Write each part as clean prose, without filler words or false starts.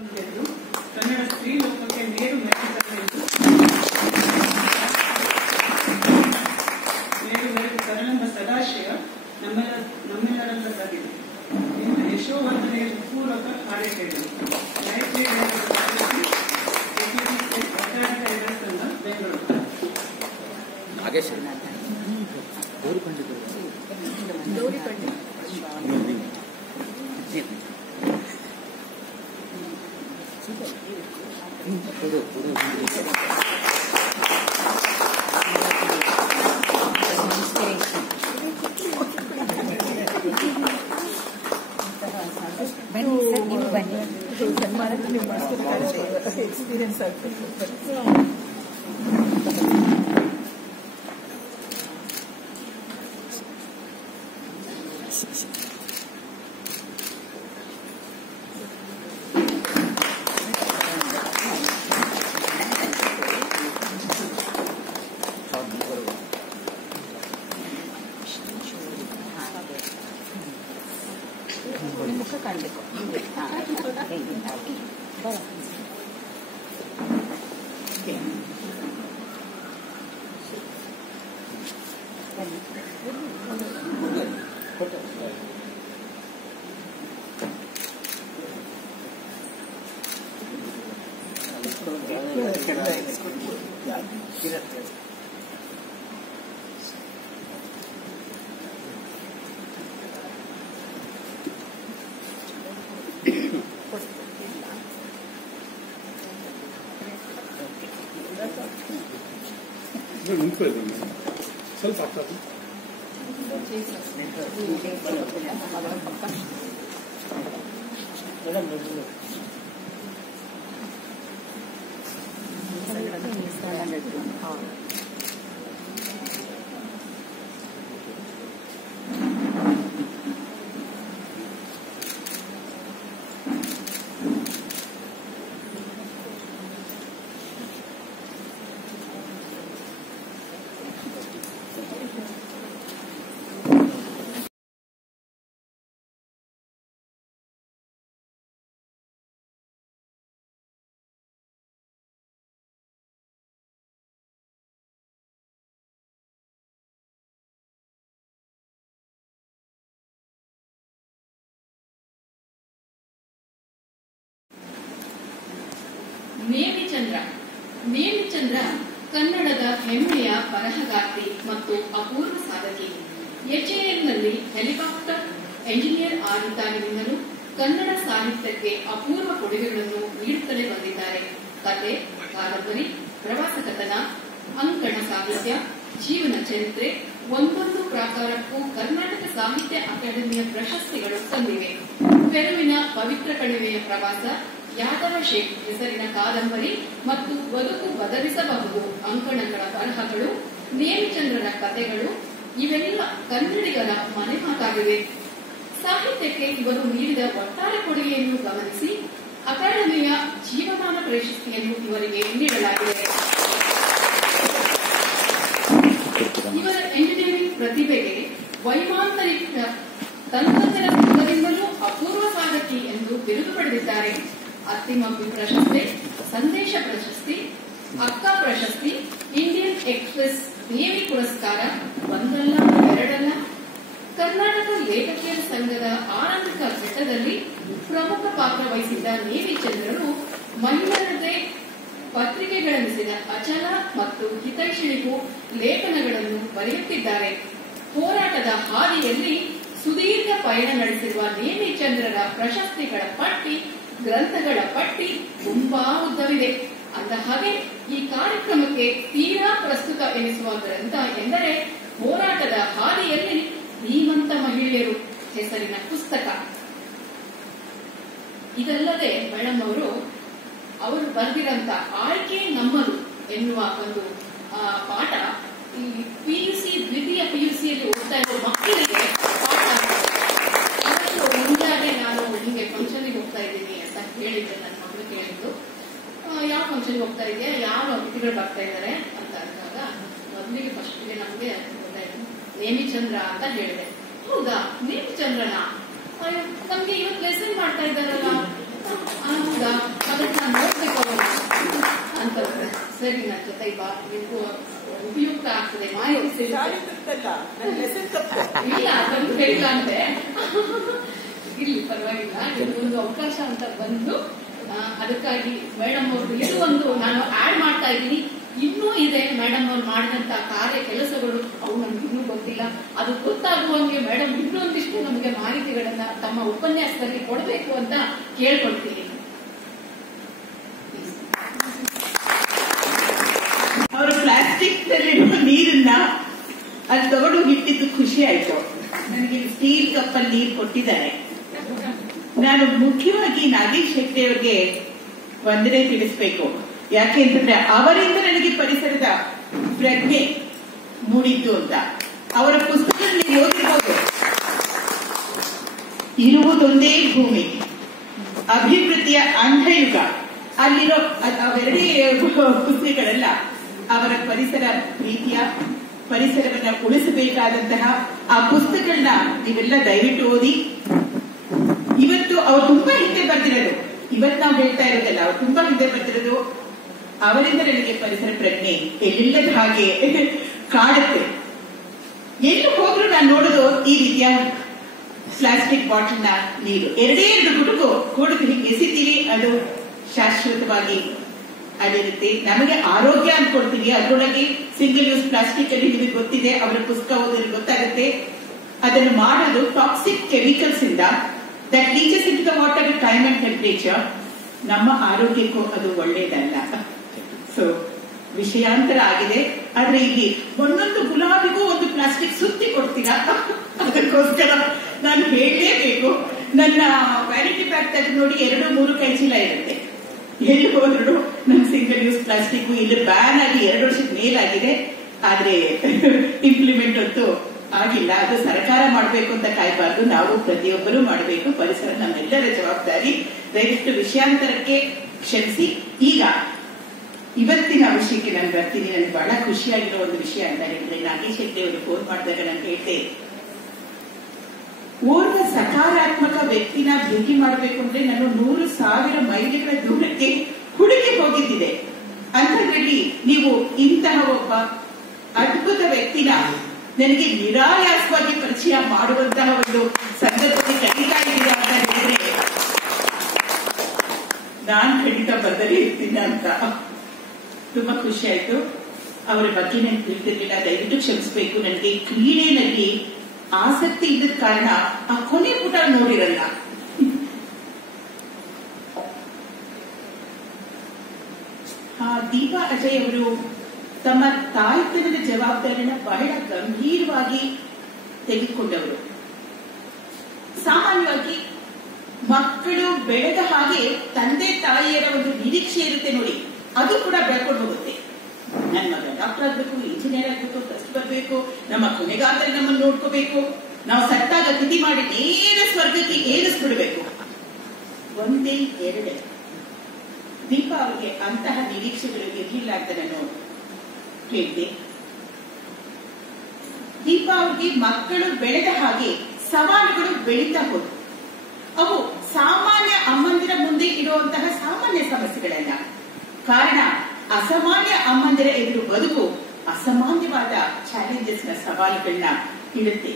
ಕನ್ನಡ ಸ್ತ್ರೀ ಲೋಕಕ್ಕೆ ಮೇರು ಮೆಟ್ಟಿಸಲೆಂದು ಕನ್ನಡ ಸದಾಶಯ ನಮ್ಮೆಲ್ಲರದ್ದಾಗಿದೆ. ಇನ್ನು ಯಶೋವರ್ಧನೆಯ ಪೂರ್ವಕ ಹಾರೈಕೆಗಳು ಬೆಂಗಳೂರು. ಎಕ್ಸ್ಪೀರಿಯನ್ಸ್ ಆಗ್ತದೆ. ಮುಖ ಕಾಣಬೇಕು. ಸ್ವಲ್ಪ ಆಗ್ತದೆ. ನೇಮಿಚಂದ್ರ ಕನ್ನಡದ ಹೆಮ್ಮೆಯ ಬರಹಗಾರ್ತಿ ಮತ್ತು ಅಪೂರ್ವ ಸಾಧಕಿ. ಎಚ್ಎಎಲ್ನಲ್ಲಿ ಹೆಲಿಕಾಪ್ಟರ್ ಎಂಜಿನಿಯರ್ ಆಗಿದ್ದಾಗಿನಿಂದಲೂ ಕನ್ನಡ ಸಾಹಿತ್ಯಕ್ಕೆ ಅಪೂರ್ವ ಕೊಡುಗೆಗಳನ್ನು ನೀಡುತ್ತಲೇ ಬಂದಿದ್ದಾರೆ. ಕಥೆ, ಕಾದಂಬರಿ, ಪ್ರವಾಸ ಕಥನ, ಅಂಕಣ ಸಾಹಿತ್ಯ, ಜೀವನ ಚರಿತ್ರೆ ಒಂದೊಂದು ಪ್ರಾಕಾರಕ್ಕೂ ಕರ್ನಾಟಕ ಸಾಹಿತ್ಯ ಅಕಾಡೆಮಿಯ ಪ್ರಶಸ್ತಿಗಳು ಸಂದಿವೆ. ಪೆರುವಿನ ಪವಿತ್ರ ಕಣಿವೆಯ ಪ್ರವಾಸ, ಯಾದವ ಶೇಖ್ ಹೆಸರಿನ ಕಾದಂಬರಿ ಮತ್ತು ಬದುಕು ಬದಲಿಸಬಹುದು ಅಂಕಣಗಳ ಬರಹಗಳು, ನೇಮಿಚಂದ್ರನ ಕಥೆಗಳು ಇವೆಲ್ಲ ಕನ್ನಡಿಗರ ಮನೆ ಮಾತಾಗಿವೆ. ಸಾಹಿತ್ಯಕ್ಕೆ ಇವರು ನೀಡಿದ ಒಟ್ಟಾರೆ ಕೊಡುಗೆಯನ್ನು ಗಮನಿಸಿ ಅಕಾಡೆಮಿಯ ಜೀವಮಾನ ಪ್ರಶಸ್ತಿಯನ್ನು ಇವರಿಗೆ ನೀಡಲಾಗಿದೆ. ಇವರ ಎಂಜಿನಿಯರಿಂಗ್ ಪ್ರತಿಭೆಗೆ ವೈಮಾಂತರಿಕ ತಂತ್ರಜ್ಞರಿಂದಲೂ ಅಪೂರ್ವ ಸಾಧಕಿ ಎಂದು ಬಿರುದು ಪಡೆದಿದ್ದಾರೆ. ಅತ್ತಿಮಬ್ಬಿ ಪ್ರಶಸ್ತಿ, ಸಂದೇಶ ಪ್ರಶಸ್ತಿ, ಅಕ್ಕ ಪ್ರಶಸ್ತಿ, ಇಂಡಿಯನ್ ಎಕ್ಸ್ಪ್ರೆಸ್ ನೇವಿ ಪುರಸ್ಕಾರ ಒಂದಲ್ಲ ಎರಡಲ್ಲ. ಕರ್ನಾಟಕ ಲೇಖಕಿಯರ ಸಂಘದ ಆರಂಭಿಕ ಘಟ್ಟದಲ್ಲಿ ಪ್ರಮುಖ ಪಾತ್ರ ವಹಿಸಿದ್ದ ನೇಮಿಚಂದ್ರರು ಮಹಿಳೆಯರದೇ ಪತ್ರಿಕೆಗಳೆನಿಸಿದ ಅಚಲ ಮತ್ತು ಹಿತೈಷಿಣಿಗೂ ಲೇಖನಗಳನ್ನು ಬರೆಯುತ್ತಿದ್ದಾರೆ. ಹೋರಾಟದ ಹಾದಿಯಲ್ಲಿ ಸುದೀರ್ಘ ಪಯಣ ನಡೆಸಿರುವ ನೇಮಿಚಂದ್ರರ ಪ್ರಶಸ್ತಿಗಳ ಪಟ್ಟಿ, ಗ್ರಂಥಗಳ ಪಟ್ಟಿ ತುಂಬಾ ಉದ್ದವಿದೆ. ಅಂದ ಹಾಗೆ ಈ ಕಾರ್ಯಕ್ರಮಕ್ಕೆ ತೀರಾ ಪ್ರಸ್ತುತ ಎನಿಸುವ ಗ್ರಂಥ ಎಂದರೆ ಹೋರಾಟದ ಹಾದಿಯಲ್ಲಿ ಧೀಮಂತ ಮಹಿಳೆಯರು ಹೆಸರಿನ ಪುಸ್ತಕ. ಇದಲ್ಲದೆ ಮೇಡಮ್ ಅವರು ಬರೆದಿರಂತ ಆಯ್ಕೆ ನಮ್ಮದು ಎನ್ನುವ ಒಂದು ಪಾಠ ಈ ಪಿಯುಸಿ ದ್ವಿತೀಯ ಪಿಯುಸಿಯಲ್ಲಿ ಓದ್ತಾ ಇರೋ ಮಕ್ಕಳಿಗೆ ಪಾಠ. ಮುಂಜಾನೆ ನಾನು ಹಿಂಗೆ ಫಂಕ್ಷನ್ಗೆ ಹೋಗ್ತಾ ಇದ್ದೀನಿ ಅಂತ ಹೇಳಿದ್ದೆ, ನನ್ನ ಮಗಳು ಕೇಳಿದ್ದು. ಯಾವ ಫಂಕ್ಷನ್ಗೆ ಹೋಗ್ತಾ ಇದೆಯಾ, ಯಾವ ಅತಿಥಿಗಳು ಬರ್ತಾ ಇದ್ದಾರೆ ಅಂತ ಅಂದಾಗ ಮೊದಲಿಗೆ ಫಸ್ಟ್ಗೆ ನಮ್ಗೆ ಗೊತ್ತಾಯ್ತು ನೇಮಿಚಂದ್ರ ಅಂತ ಹೇಳಿದೆ. ಹೌದಾ ನೇಮಿಚಂದ್ರನ, ನಮ್ಗೆ ಇವತ್ತು ಲೆಸನ್ ಮಾಡ್ತಾ ಇದ್ದಾರಲ್ಲ ಹೌದಾ ಅದಕ್ಕೆ ನಾನು ನೋಡ್ಬೇಕು ಅಂತಂದ್ರೆ ಸರಿ ನನ್ನ ಜೊತೆ ಬಾ ನಿಮಗೂ ಉಪಯುಕ್ತ ಆಗ್ತದೆ ಮಾಹಿತಿ ಇಲ್ಲ ಬಂದು ಹೇಳಿಲ್ಲ ಅಂತೆ ಇಲ್ಲಿ ಪರವಾಗಿಲ್ಲ ನಿಮ್ಗೊಂದು ಅವಕಾಶ ಅಂತ ಬಂದು ಅದಕ್ಕಾಗಿ ಮೇಡಮ್ ಅವ್ರದ್ದು ಇದು ಒಂದು ನಾನು ಆಡ್ ಮಾಡ್ತಾ ಇದ್ದೀನಿ. ಇನ್ನೂ ಇದೆ ಮೇಡಮ್ ಅವ್ರು ಮಾಡಿದಂತ ಕಾರ್ಯ ಕೆಲಸಗಳು ಅವು ನಮ್ಗೆ ಇನ್ನೂ ಗೊತ್ತಿಲ್ಲ. ಅದು ಗೊತ್ತಾಗುವಂಗೆ ಮೇಡಮ್ ಇನ್ನೊಂದಿಷ್ಟು ನಮಗೆ ಮಾಹಿತಿಗಳನ್ನ ತಮ್ಮ ಉಪನ್ಯಾಸದಲ್ಲಿ ಕೊಡಬೇಕು ಅಂತ ಕೇಳ್ಕೊಳ್ತೀನಿ. ಅವರು ಪ್ಲಾಸ್ಟಿಕ್ ನಲ್ಲಿರುವ ನೀರನ್ನ ಅಲ್ಲಿ ತಗೊಂಡು ಇಟ್ಟಿದ್ದು ಖುಷಿ ಆಯ್ತು. ನನಗೆ ಸ್ಟೀಲ್ ಕಪ್ಪಲ್ಲಿ ನೀರು ಕೊಟ್ಟಿದ್ದಾರೆ. ನಾನು ಮುಖ್ಯವಾಗಿ ನಾಗೇಶ್ ಹೆಗ್ಡೆ ಅವರಿಗೆ ವಂದನೆ ತಿಳಿಸಬೇಕು. ಯಾಕೆಂತಂದ್ರೆ ಅವರಿಂದ ನನಗೆ ಪರಿಸರದ ಪ್ರಜ್ಞೆ ಮೂಡಿದ್ದು ಅಂತ. ಅವರ ಪುಸ್ತಕದಲ್ಲಿ ಓದಿರಬಹುದು, ಇರುವುದೊಂದೇ ಭೂಮಿ, ಅಭಿವೃದ್ಧಿಯ ಅಂಧಯುಗ, ಅಲ್ಲಿರೋ ಅವೆರಡೇ ಪುಸ್ತಕಗಳೆಲ್ಲ ಅವರ ಪರಿಸರ ಪ್ರೀತಿಯ ಪರಿಸರವನ್ನ ಉಳಿಸಬೇಕಾದಂತಹ ಆ ಪುಸ್ತಕಗಳನ್ನ ನೀವೆಲ್ಲ ದಯವಿಟ್ಟು ಓದಿ. ಇವತ್ತು ಅವ್ರು ತುಂಬಾ ಹಿಂದೆ ಬರ್ತಿರೋದು, ಇವತ್ತು ನಾವು ಹೇಳ್ತಾ ಇರೋದಲ್ಲ, ಅವ್ರು ತುಂಬಾ ಹಿಂದೆ ಬರ್ತಿರೋದು. ಅವರಿಂದ ನನಗೆ ಪರಿಸರ ಪ್ರಜ್ಞೆ ಎಲ್ಲಿಲ್ಲದ ಹಾಗೆ ಕಾಡುತ್ತೆ. ಎಲ್ಲಿ ಹೋದ್ರು ನಾನು ನೋಡೋದು ಈ ರೀತಿಯ ಪ್ಲಾಸ್ಟಿಕ್ ಬಾಟಲ್ ನ ನೀರು, ಎರಡೇ ಗುಡುಗು ಹಿಂಗೆ ಎಸಿತೀವಿ, ಅದು ಶಾಶ್ವತವಾಗಿ ಅಲ್ಲಿರುತ್ತೆ. ನಮಗೆ ಆರೋಗ್ಯ ಅನ್ಕೊಳ್ತೀವಿ, ಅದರೊಳಗೆ ಸಿಂಗಲ್ ಯೂಸ್ ಪ್ಲಾಸ್ಟಿಕ್ ಅಲ್ಲಿ ನಿಮಗೆ ಗೊತ್ತಿದೆ, ಅವರ ಪುಸ್ತಕ ಓದಿದ್ರೆ ಗೊತ್ತಾಗುತ್ತೆ. ಅದನ್ನು ಮಾಡೋದು ಟಾಕ್ಸಿಕ್ ಕೆಮಿಕಲ್ಸ್ ಇಂದ that leeches in the water time and temperature. ನಮ್ಮ ಆರೋಗ್ಯಕ್ಕೂ ಅದು ಒಳ್ಳೇದಲ್ಲ. ಸೊ ವಿಷಯಾಂತರ ಆಗಿದೆ. ಆದ್ರೆ ಇಲ್ಲಿ ಒಂದೊಂದು ಗುಲಾಬಿಗೂ ಒಂದು ಪ್ಲಾಸ್ಟಿಕ್ ಸುತ್ತಿ ಕೊಡ್ತೀರಾ, ಅದಕ್ಕೋಸ್ಕರ ನಾನು ಹೇಳಲೇಬೇಕು. ನನ್ನ ವ್ಯಾನಿಟಿ ಬ್ಯಾಗ್ ತೆಗೆದು ನೋಡಿ 2-3 ಕೈ ಚೀಲ ಇರುತ್ತೆ. ಎಲ್ಲಿ ಹೋದ್ರು ನಮ್ ಸಿಂಗಲ್ ಯೂಸ್ ಪ್ಲಾಸ್ಟಿಕ್ ಇಲ್ಲಿ ಬ್ಯಾನ್ ಆಗಿ 2 ವರ್ಷದ ಮೇಲಾಗಿದೆ. ಆದ್ರೆ ಇಂಪ್ಲಿಮೆಂಟ್ ಅಂತೂ ಆಗಿಲ್ಲ. ಅದು ಸರ್ಕಾರ ಮಾಡಬೇಕು ಅಂತ ಕಾಯಬಾರ್ದು, ನಾವು ಪ್ರತಿಯೊಬ್ಬರೂ ಮಾಡಬೇಕು. ಪರಿಸರ ನಮ್ಮೆಲ್ಲರ ಜವಾಬ್ದಾರಿ. ದಯವಿಟ್ಟು ವಿಷಯಾಂತರಕ್ಕೆ ಕ್ಷಮಿಸಿ. ಈಗ ಇವತ್ತಿನ ವಿಷಯಕ್ಕೆ ನಾನು ಬರ್ತೀನಿ. ನನಗೆ ಬಹಳ ಖುಷಿಯಾಗಿರೋ ಒಂದು ವಿಷಯ ಅಂತ ಹೇಳಿದ್ರೆ, ನಾಗೇಶ್ ಹೆಗ್ಡೆ ಅವರು ಫೋನ್ ಮಾಡಿದಾಗ ನಾನು ಹೇಳ್ತೆ, ಓರ್ವ ಸಕಾರಾತ್ಮಕ ವ್ಯಕ್ತಿನ ಭೇಟಿ ಮಾಡಬೇಕು ಅಂದ್ರೆ ನಾನು 100,000 ಮೈಲಿಗಳ ದೂರಕ್ಕೆ ಹುಡುಕಿ ಹೋಗಿದ್ದಿದೆ. ಅಂಥದ್ರಲ್ಲಿ ನೀವು ಇಂತಹ ಒಬ್ಬ ಅದ್ಭುತ ವ್ಯಕ್ತಿನ ನನಗೆ ನಿರಾಯಾಸವಾಗಿ ಪರಿಚಯ ಮಾಡುವಂತಹ ಒಂದು ಸಂದರ್ಭದಲ್ಲಿ ಕರೀತಾ ಇದ್ದೀರಾ ಅಂತ ಹೇಳಿದ್ರೆ ನಾನ್ ಖಂಡಿತ ಬದಲೇ ಇರ್ತೀನಿ ಅಂತ ತುಂಬಾ ಖುಷಿ ಆಯ್ತು. ಅವರ ಬಗ್ಗೆ ನನಗೆ ತಿಳಿದಿರಲಿಲ್ಲ, ದಯವಿಟ್ಟು ಕ್ಷಮಿಸಬೇಕು. ನನಗೆ ಕ್ರೀಡೆನಲ್ಲಿ ಆಸಕ್ತಿ ಇದ್ದ ಕಾರಣ ಆ ಕೊನೆ ಪುಟ ನೋಡಿರಲ್ಲ. ದೀಪಾ ಅಜಯ್ ಅವರು ತಮ್ಮ ತಾಯ್ತನದ ಜವಾಬ್ದಾರಿಯನ್ನು ಬಹಳ ಗಂಭೀರವಾಗಿ ತೆಗೆದುಕೊಂಡವರು. ಸಾಮಾನ್ಯವಾಗಿ ಮಕ್ಕಳು ಬೆಳೆದ ಹಾಗೆ ತಂದೆ ತಾಯಿಯರ ಒಂದು ನಿರೀಕ್ಷೆ ಇರುತ್ತೆ ನೋಡಿ, ಅದು ಕೂಡ ಬೆಳ್ಕೊಂಡು ಹೋಗುತ್ತೆ. ನನ್ನ ಮಗ ಡಾಕ್ಟರ್ ಆಗ್ಬೇಕು, ಇಂಜಿನಿಯರ್ ಆಗ್ಬೇಕು, ಫಸ್ಟ್ ಬರ್ಬೇಕು, ನಮ್ಮ ಕೊನೆಗಾಲದಲ್ಲಿ ನಮ್ಮನ್ನು ನೋಡ್ಕೋಬೇಕು, ನಾವು ಸತ್ತಾಗ ತಿಥಿ ಮಾಡಿ ನೇರ ಸ್ವರ್ಗಕ್ಕೆ ಏರಿಸ್ಬಿಡ್ಬೇಕು. ಒಂದೇ ಎರಡೇ ದೀಪಾ ಅವರಿಗೆ ಅಂತಹ ನಿರೀಕ್ಷೆಗಳು ಇರಲಿಲ್ಲ ಅಂತ ನಾನು ಹೇಳಿದೆ. ದೀಪಾ ಅವರಿಗೆ ಮಕ್ಕಳು ಬೆಳೆದ ಹಾಗೆ ಸವಾಲುಗಳು ಬೆಳೀತಾ ಹೋದವು. ಅವು ಸಾಮಾನ್ಯ ಅಮ್ಮಂದಿರ ಮುಂದೆ ಇರುವಂತಹ ಸಾಮಾನ್ಯ ಸಮಸ್ಯೆಗಳಲ್ಲ. ಕಾರಣ ಅಸಾಮಾನ್ಯ ಅಮ್ಮಂದಿರ ಎದುರು ಬದುಕು ಅಸಾಮಾನ್ಯವಾದ ಚಾಲೆಂಜಸ್ ನ ಸವಾಲುಗಳನ್ನ ಇಡುತ್ತೆ.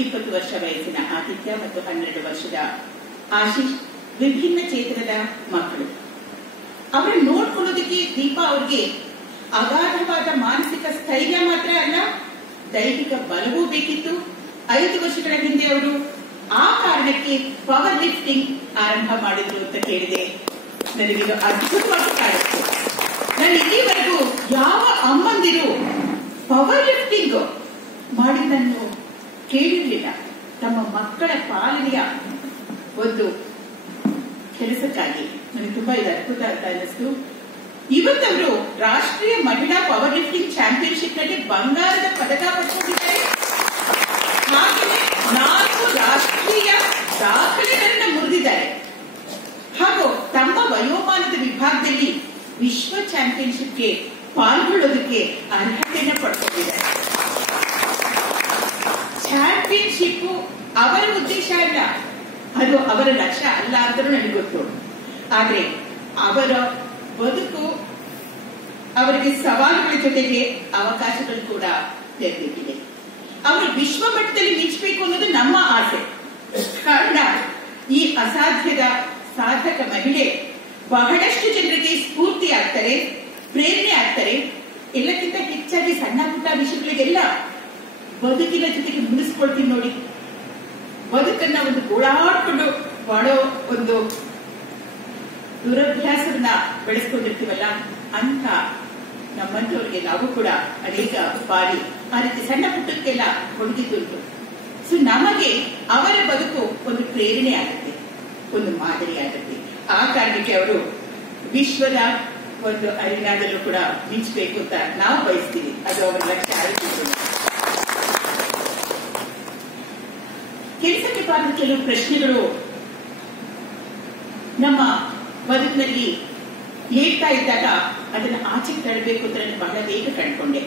20 ವರ್ಷ ವಯಸ್ಸಿನ ಆದಿತ್ಯ ಮತ್ತು 12 ವರ್ಷದ ಆಶೀಶ್ ವಿಭಿನ್ನ ಚೇತನದ ಮಕ್ಕಳು. ಅವರನ್ನು ನೋಡ್ಕೊಳ್ಳೋದಕ್ಕೆ ದೀಪಾ ಅವ್ರಿಗೆ ಅಗಾಧವಾದ ಮಾನಸಿಕ ಸ್ಥೈರ್ಯ ಮಾತ್ರ ಅಲ್ಲ, ದೈಹಿಕ ಬಲವೂ ಬೇಕಿತ್ತು. 5 ವರ್ಷಗಳ ಹಿಂದೆ ಅವರು ಆ ಕಾರಣಕ್ಕೆ ಪವರ್ ಲಿಫ್ಟಿಂಗ್ ಆರಂಭ ಮಾಡಿದ್ರು ಅಂತ ಕೇಳಿದೆ. ನನಗಿದು ಅದ್ಭುತವಾಗಿ ಕಾಣಿಸ್ತು. ನಾನು ಇಲ್ಲಿವರೆಗೂ ಯಾವ ಅಮ್ಮಂದಿರು ಪವರ್ ಲಿಫ್ಟಿಂಗ್ ಮಾಡಿದ್ದನ್ನು ಕೇಳಿರಲಿಲ್ಲ. ತಮ್ಮ ಮಕ್ಕಳ ಪಾಲನೆಯ ಒಂದು ಕೆಲಸಕ್ಕಾಗಿ ನನಗೆ ತುಂಬಾ ಇದು ಅದ್ಭುತ ಅಂತ ಅನ್ನಿಸ್ತು. ಇವತ್ತವರು ರಾಷ್ಟ್ರೀಯ ಮಹಿಳಾ ಪವರ್ ಲಿಫ್ಟಿಂಗ್ ಚಾಂಪಿಯನ್ಶಿಪ್ ನಲ್ಲಿ ಬಂಗಾರದ ಪದಕ ಪಡೆದುಕೊಂಡಿದ್ದಾರೆ. ಹಾಗೆಯೇ 4 ರಾಷ್ಟ್ರೀಯ ದಾಖಲೆಗಳನ್ನು ಮುರಿದಿದ್ದಾರೆ. ಹಾಗೂ ತಮ್ಮ ವಯೋಮಾನದ ವಿಭಾಗದಲ್ಲಿ ವಿಶ್ವ ಚಾಂಪಿಯನ್ಶಿಪ್ಗೆ ಪಾಲ್ಗೊಳ್ಳೋದಕ್ಕೆ ಅರ್ಹತೆಯನ್ನು ಪಡ್ಕೊಂಡಿದ್ದಾರೆ. ಚಾಂಪಿಯನ್ಶಿಪ್ ಅವರ ಉದ್ದೇಶ ಅಲ್ಲ, ಅದು ಅವರ ಲಕ್ಷ್ಯ ಅಲ್ಲ ಅಂತಲೂ ನನಗೆ ಗೊತ್ತು. ಆದ್ರೆ ಅವರ ಬದುಕು ಅವರಿಗೆ ಸವಾಲುಗಳ ಜೊತೆಗೆ ಅವಕಾಶಗಳು ಕೂಡ ತೆರೆದಿಟ್ಟಿದೆ. ಅವರು ವಿಶ್ವ ಮಟ್ಟದಲ್ಲಿ ಮಿಂಚಬೇಕು ಅನ್ನೋದು ನಮ್ಮ ಆಸೆ. ಕಾರಣ ಈ ಅಸಾಧ್ಯದ ಸಾಧಕ ಮಹಿಳೆ ಬಹಳಷ್ಟು ಜನರಿಗೆ ಸ್ಫೂರ್ತಿ ಆಗ್ತಾರೆ, ಪ್ರೇರಣೆ ಆಗ್ತಾರೆ. ಎಲ್ಲಕ್ಕಿಂತ ಹೆಚ್ಚಾಗಿ ಸಣ್ಣ ಪುಟ್ಟ ವಿಷಯಗಳಿಗೆಲ್ಲ ಬದುಕಿನ ಜೊತೆಗೆ ಮುನಿಸ್ಕೊಳ್ತೀವಿ ನೋಡಿ. ಬದುಕನ್ನ ಒಂದು ಗೋಳಾಡ್ಕೊಂಡು ಮಾಡೋ ಒಂದು ದುರಭ್ಯಾಸವನ್ನ ಬೆಳೆಸ್ಕೊಂಡಿರ್ತೀವಲ್ಲ, ಅಂತ ನಮ್ಮಂತವ್ರಿಗೆ ನಾವು ಕೂಡ ಅನೇಕ ಬಾರಿ ಆ ರೀತಿ ಸಣ್ಣ ಪುಟ್ಟಕ್ಕೆಲ್ಲ ಹೊಡೆದಿದ್ದುಂಟು. ಸೊ ನಮಗೆ ಅವರ ಬದುಕು ಒಂದು ಪ್ರೇರಣೆ ಆಗುತ್ತೆ, ಒಂದು ಮಾದರಿ ಆಗುತ್ತೆ. ಆ ಕಾರಣಕ್ಕೆ ಅವರು ವಿಶ್ವದ ಒಂದು ಅರಿನಾದಲ್ಲೂ ಕೂಡ ಮಿಂಚಬೇಕು ಅಂತ ನಾವು ಬಯಸ್ತೀವಿ. ಅದು ಅವರ ಲಕ್ಷ್ಯ ಆಗುತ್ತೆ. ಕೆಲಸಕ್ಕೆ ಬಾರದ ಕೆಲವು ಪ್ರಶ್ನೆಗಳು ನಮ್ಮ ಬದುಕಿನಲ್ಲಿ ಏಳ್ತಾ ಇದ್ದಾಗ ಅದನ್ನು ಆಚೆ ತರಬೇಕು ಅಂತ ನಾನು ಬಹಳ ಬೇಗ ಕಂಡುಕೊಂಡೆ.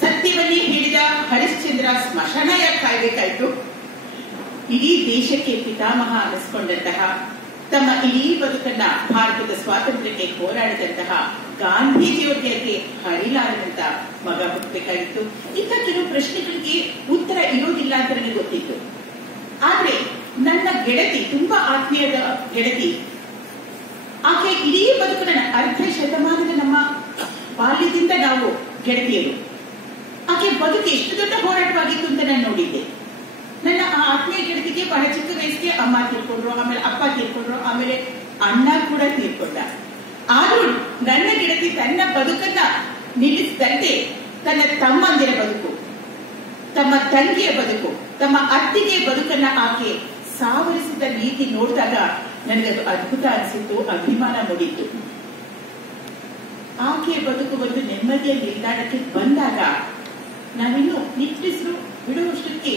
ಸತ್ಯವನ್ನೇ ಹೇಳಿದ ಹರಿಶ್ಚಂದ್ರ ಸ್ಮಶಾನ ಯಾಕೆ ಕಾಯ್ಬೇಕಾಯ್ತು? ಇಡೀ ದೇಶಕ್ಕೆ ಪಿತಾಮಹ ಅನ್ನಿಸ್ಕೊಂಡಂತಹ, ತಮ್ಮ ಇಡೀ ಬದುಕನ್ನ ಭಾರತದ ಸ್ವಾತಂತ್ರ್ಯಕ್ಕೆ ಹೋರಾಡಿದಂತಹ ಗಾಂಧೀಜಿಯವರಿಗೆ ಹರಿಲಾರದಂತ ಮಗ ಹುಟ್ಟಬೇಕಾಗಿತ್ತು. ಇಂಥ ಕೆಲವು ಪ್ರಶ್ನೆಗಳಿಗೆ ಉತ್ತರ ಇರೋದಿಲ್ಲ ಅಂತ ನನಗೆ ಗೊತ್ತಿತ್ತು. ಆದ್ರೆ ನನ್ನ ಗೆಳತಿ, ತುಂಬಾ ಆತ್ಮೀಯದ ಗೆಳತಿ, ಆಕೆ ಇಡೀ ಬದುಕನ್ನ ಅರ್ಧ ಶತಮಾನದ ನಮ್ಮ ಬಾಲ್ಯದಿಂದ ನಾವು ಗೆಳತಿಯರು. ಆಕೆ ಬದುಕು ಎಷ್ಟು ದೊಡ್ಡ ಹೋರಾಟವಾಗಿತ್ತು ಅಂತ ನಾನು ನೋಡಿದ್ದೆ. ನನ್ನ ಆ ಆತ್ಮೀಯ ಗೆಳತಿಗೆ ಬಹಳ ಚಿಕ್ಕ ವಯಸ್ಸಿಗೆ ಅಮ್ಮ ತೀರ್ಕೊಂಡ್ರು, ಆಮೇಲೆ ಅಪ್ಪ ತೀರ್ಕೊಂಡ್ರು, ಆಮೇಲೆ ಅಣ್ಣ ಕೂಡ ತೀರ್ಕೊಂಡ. ಆದ್ರೂ ನನ್ನ ಗೆಳತಿ ತನ್ನ ಬದುಕನ್ನ ನಿಲ್ಲಿಸಿದಂತೆ ತನ್ನ ತಮ್ಮಂದಿರ ಬದುಕು, ತಮ್ಮ ತಂಗಿಯ ಬದುಕು, ತಮ್ಮ ಅತ್ತಿಗೆ ಬದುಕನ್ನ ಆಕೆ ಸಾವರಿಸಿದ ರೀತಿ ನೋಡಿದಾಗ ನನಗದು ಅದ್ಭುತ ಅನಿಸಿತ್ತು, ಅಭಿಮಾನ ಮೂಡಿತ್ತು. ಆಕೆಯ ಬದುಕು ಒಂದು ನೆಮ್ಮದಿಯ ನಿಲ್ದಾಣಕ್ಕೆ ಬಂದಾಗ ನಾವಿನ್ನು ನಿಟ್ಟರಿಸಲು ಬಿಡುವಷ್ಟಕ್ಕೆ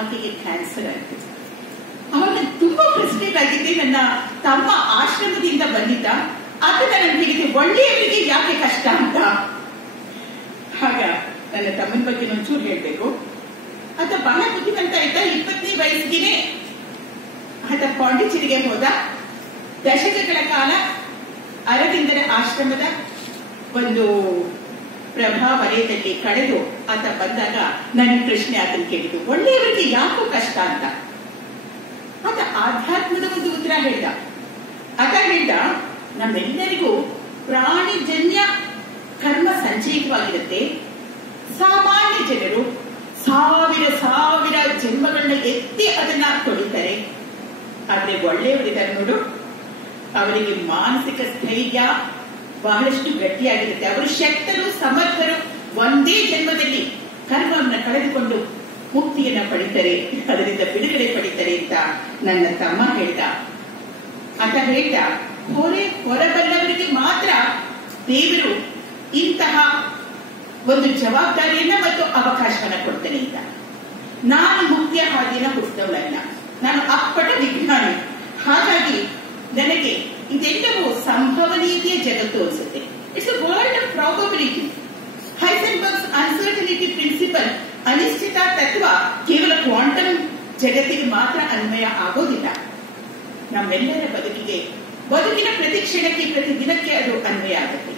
ಆಕೆಗೆ ಕ್ಯಾನ್ಸರ್ ಆಯಿತು. ಅವಾಗ ತುಂಬಾ ಫ್ರಸ್ಟ್ರೇಟ್ ಆಗಿದ್ದೆ. ನನ್ನ ತಮ್ಮ ಆಶ್ರಮದಿಂದ ಬಂದಿದ್ದ, ಅದನ್ನ ನಾನು ಹೇಳಿದೆ, ಒಳ್ಳೆಯವರಿಗೆ ಯಾಕೆ ಕಷ್ಟ ಅಂತ. ಆಗ ನನ್ನ ತಮ್ಮನ ಬಗ್ಗೆ ಒಂಚೂರು ಹೇಳ್ಬೇಕು. ಆತ ಬಹಳ ಬುದ್ಧಿವಂತ ಆಯ್ತ. 20ನೇ ವಯಸ್ಸಿಗೆ ಆತ ಪಾಂಡಿಚೇರಿಗೆ ಹೋದ. ದಶಕಗಳ ಕಾಲ ಅರವಿಂದರ ಆಶ್ರಮದ ಒಂದು ಪ್ರಭಾವಲಯದಲ್ಲಿ ಕಳೆದು ಆತ ಬಂದಾಗ ನನ್ನ ಪ್ರಶ್ನೆ ಆತನ ಕೇಳಿದ್ದು, ಒಳ್ಳೆಯವರಿಗೆ ಯಾಕೋ ಕಷ್ಟ ಅಂತ. ಆತ ಆಧ್ಯಾತ್ಮದ ಒಂದು ಉತ್ತರ ಹೇಳ್ದ. ಆತ ಹೇಳ್ದ, ನಮ್ಮೆಲ್ಲರಿಗೂ ಪ್ರಾಣಿಜನ್ಯ ಕರ್ಮ ಸಂಚಯಿತವಾಗಿರುತ್ತೆ. ಸಾಮಾನ್ಯ ಜನರು ಸಾವಿರ ಜನ್ಮಗಳನ್ನ ಎತ್ತಿ ಅದನ್ನ ತೊಳಿತಾರೆ. ಆದ್ರೆ ಒಳ್ಳೆಯವರಿದ್ದಾರೆ ನೋಡು, ಅವರಿಗೆ ಮಾನಸಿಕ ಸ್ಥೈರ್ಯ ಬಹಳಷ್ಟು ಗಟ್ಟಿಯಾಗಿರುತ್ತೆ. ಅವರು ಶಕ್ತರು, ಸಮರ್ಥರು. ಒಂದೇ ಜನ್ಮದಲ್ಲಿ ಕರ್ಮವನ್ನು ಕಳೆದುಕೊಂಡು ಮುಕ್ತಿಯನ್ನ ಪಡಿತಾರೆ, ಅದರಿಂದ ಬಿಡುಗಡೆ ಪಡಿತಾರೆ ಅಂತ ನನ್ನ ತಮ್ಮ ಹೇಳ್ದ. ಅಂತ ಹೇಳ್ದ, ಹೊರಬಲ್ಲವರಿಗೆ ಮಾತ್ರ ದೇವರು ಇಂತಹ ಒಂದು ಜವಾಬ್ದಾರಿಯನ್ನ ಮತ್ತು ಅವಕಾಶವನ್ನ ಕೊಡ್ತಾನೆ ಅಂತ. ನಾನು ಮುಕ್ತಿಯ ಹಾದಿನ ಹುಟ್ಟಿದವಳಲ್ಲ, ನಾನು ಅಪ್ಪಟ ವಿಜ್ಞಾನಿ. ಹಾಗಾಗಿ ನನಗೆ ಇದೆಲ್ಲವೂ ಸಂಭವನೀಯತೆಯ ಜಗತ್ತು ಅನಿಸುತ್ತೆ. It's a world of probability. Heisenberg's uncertainty principle, ಅನಿಶ್ಚಿತ ತತ್ವ ಕೇವಲ ಕ್ವಾಂಟಮ್ ಜಗತ್ತಿಗೆ ಮಾತ್ರ ಅನ್ವಯ ಆಗೋದಿಲ್ಲ. ನಮ್ಮೆಲ್ಲರ ಬದುಕಿನ ಪ್ರತಿ ಕ್ಷಣಕ್ಕೆ, ಪ್ರತಿ ದಿನಕ್ಕೆ ಅದು ಅನ್ವಯ ಆಗುತ್ತೆ.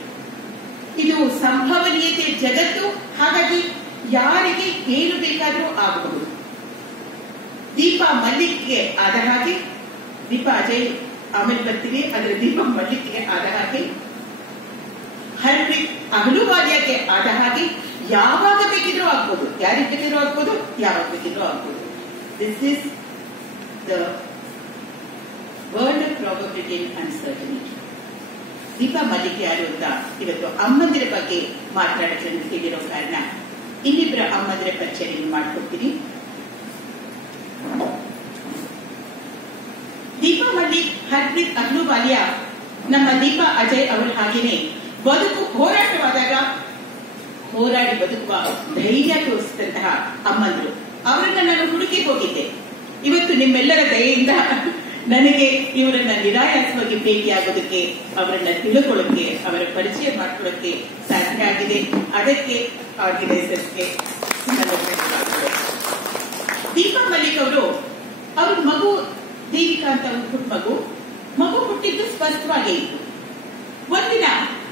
ಇದು ಸಂಭವನೀಯತೆಯ ಜಗತ್ತು. ಹಾಗಾಗಿ ಯಾರಿಗೆ ಏನು ಬೇಕಾದರೂ ಆಗಬಹುದು. ದೀಪ ಮಲ್ಲಿಗೆ ಆದ ಹಾಗೆ, ದೀಪ ಅಜಯ್ ಆಮೇಲೆ ಬರ್ತೀವಿ, ಅದರ ದೀಪ ಮಲ್ಲಿಗೆ ಆದ ಹಾಗೆ, ಹರ್ಪ್ರೀತ್ ಅಹಲೂವಾಲಿಯಾಗೆ ಆದ ಹಾಗೆ, ಯಾವಾಗ ಬೇಕಿದ್ರೂ ಆಗ್ಬೋದು, ಯಾರಿಗೆ ಬೇಕಿದ್ರೂ ಆಗ್ಬೋದು, ಯಾವಾಗ ಬೇಕಿದ್ರೂ ಆಗ್ಬೋದು. This is the world of probability and uncertainty. Deepa Mallik ಯಾರು ಅಂತ ಇವತ್ತು ಅಮ್ಮಂದಿರ ಬಗ್ಗೆ ಮಾತನಾಡಕ್ಕೆ ತಿಳಿದಿರೋ ಕಾರಣ ಇನ್ನಿಬ್ಬರ ಅಮ್ಮಂದಿರ ಪರಿಚಯ ಮಾಡ್ಕೊಡ್ತೀನಿ. ದೀಪಾ ಮಲ್ಲಿಕ್, ಹರ್ಪ್ರೀತ್ ಅಹಲೂವಾಲಿಯಾ ನಮ್ಮ ದೀಪಾ ಅಜಯ್ ಅವರ ಹಾಗೇನೆ ಬದುಕು ಹೋರಾಟವಾದಾಗ ಹೋರಾಡಿ ಬದುಕುವ ಧೈರ್ಯ ತೋರಿಸಿದಂತಹ ಅಮ್ಮಂದರು. ಅವರನ್ನ ನಾನು ಹುಡುಕಿ ಹೋಗಿದ್ದೆ. ಇವತ್ತು ನಿಮ್ಮೆಲ್ಲರ ದಯೆಯಿಂದ ನನಗೆ ಇವರನ್ನ ನಿರಾಯಾಸವಾಗಿ ಭೇಟಿಯಾಗೋದಕ್ಕೆ, ಅವರನ್ನ ತಿಳ್ಕೊಳ್ಳೋಕೆ, ಅವರ ಪರಿಚಯ ಮಾಡ್ಕೊಳ್ಳೋಕೆ ಸಾಧ್ಯ ಆಗಿದೆ. ಅದಕ್ಕೆ ಆರ್ಗನೈಸರ್ಸ್ಗೆ ದೀಪಾ ಮಲ್ಲಿಕ್ ಅವರು ಅವ್ರ ಮಗು ದೀಪಿಕಾ ಅಂತ ಒಂದು ಪುಟ್ಟ ಮಗು ಹುಟ್ಟಿದ್ದು ಸ್ಪಷ್ಟವಾಗೇ ಇತ್ತು. ಒಂದಿನ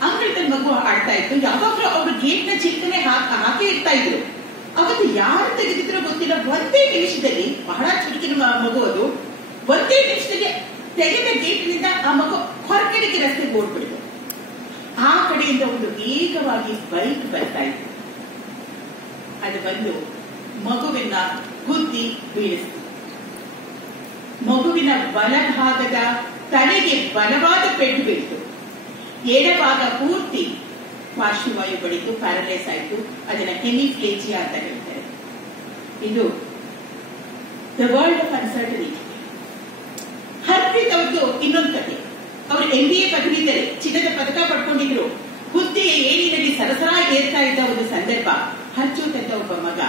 ಅಂಗಳದಲ್ಲಿ ಮಗು ಆಡ್ತಾ ಇತ್ತು. ಯಾವಾಗಲೂ ಅವರು ಗೇಟ್ ನ ಚಿಲ್ಕನೆ ಹಾಕೇ ಇರ್ತಾ ಇದ್ರು. ಅವತ್ತು ಯಾರು ತೆಗೆದಿದ್ರೋ ಗೊತ್ತಿಲ್ಲ, ಒಂದೇ ನಿಮಿಷದಲ್ಲಿ, ಬಹಳ ಚುರುಕಿನ ಮಗು ಅದು, ಒಂದೇ ನಿಮಿಷದಲ್ಲಿ ತೆಗೆದ ಗೇಟ್ನಿಂದ ಆ ಮಗು ಹೊರಗಡೆಗೆ ರಸ್ತೆಗೆ ಓಡ್ಬಿಡ್ತು. ಆ ಕಡೆಯಿಂದ ಒಂದು ವೇಗವಾಗಿ ಬೈಕ್ ಬರ್ತಾ ಇತ್ತು. ಅದು ಬಂದು ಮಗುವಿನ ಗುದ್ದಿ ಬೀಳಿಸ್ತು. ಮಗುವಿನ ಬಲಭಾಗದ ತಲೆಗೆ ಬಲವಾದ ಪೆಟ್ಟು ಬೀಳ್ತು. ಎಡಭಾಗ ಪೂರ್ತಿ ಪಾರ್ಶ್ವವಾಯು ಬಡಿತು, ಪ್ಯಾರಲೈಸ್ ಆಯಿತು. ಅದನ್ನ ಹೆಮಿಪ್ಲೇಜಿಯಾ ಅಂತ ಹೇಳ್ತಾರೆ. ಇದು the world of uncertainty. Harpreet ಅವ್ರದ್ದು ಇನ್ನೊಂದು ಕಥೆ. ಅವರು MBA ಪದವೀಧರೆ, ಚಿನ್ನದ ಪದಕ ಪಡ್ಕೊಂಡಿದ್ರು. ಹುದ್ದೆಯ ಏಣಿನಲ್ಲಿ ಸರಸರ ಏರ್ತಾ ಇದ್ದ ಒಂದು ಸಂದರ್ಭ, ಹರ್ಜೋತ್ ಅಂತ ಒಬ್ಬ ಮಗ,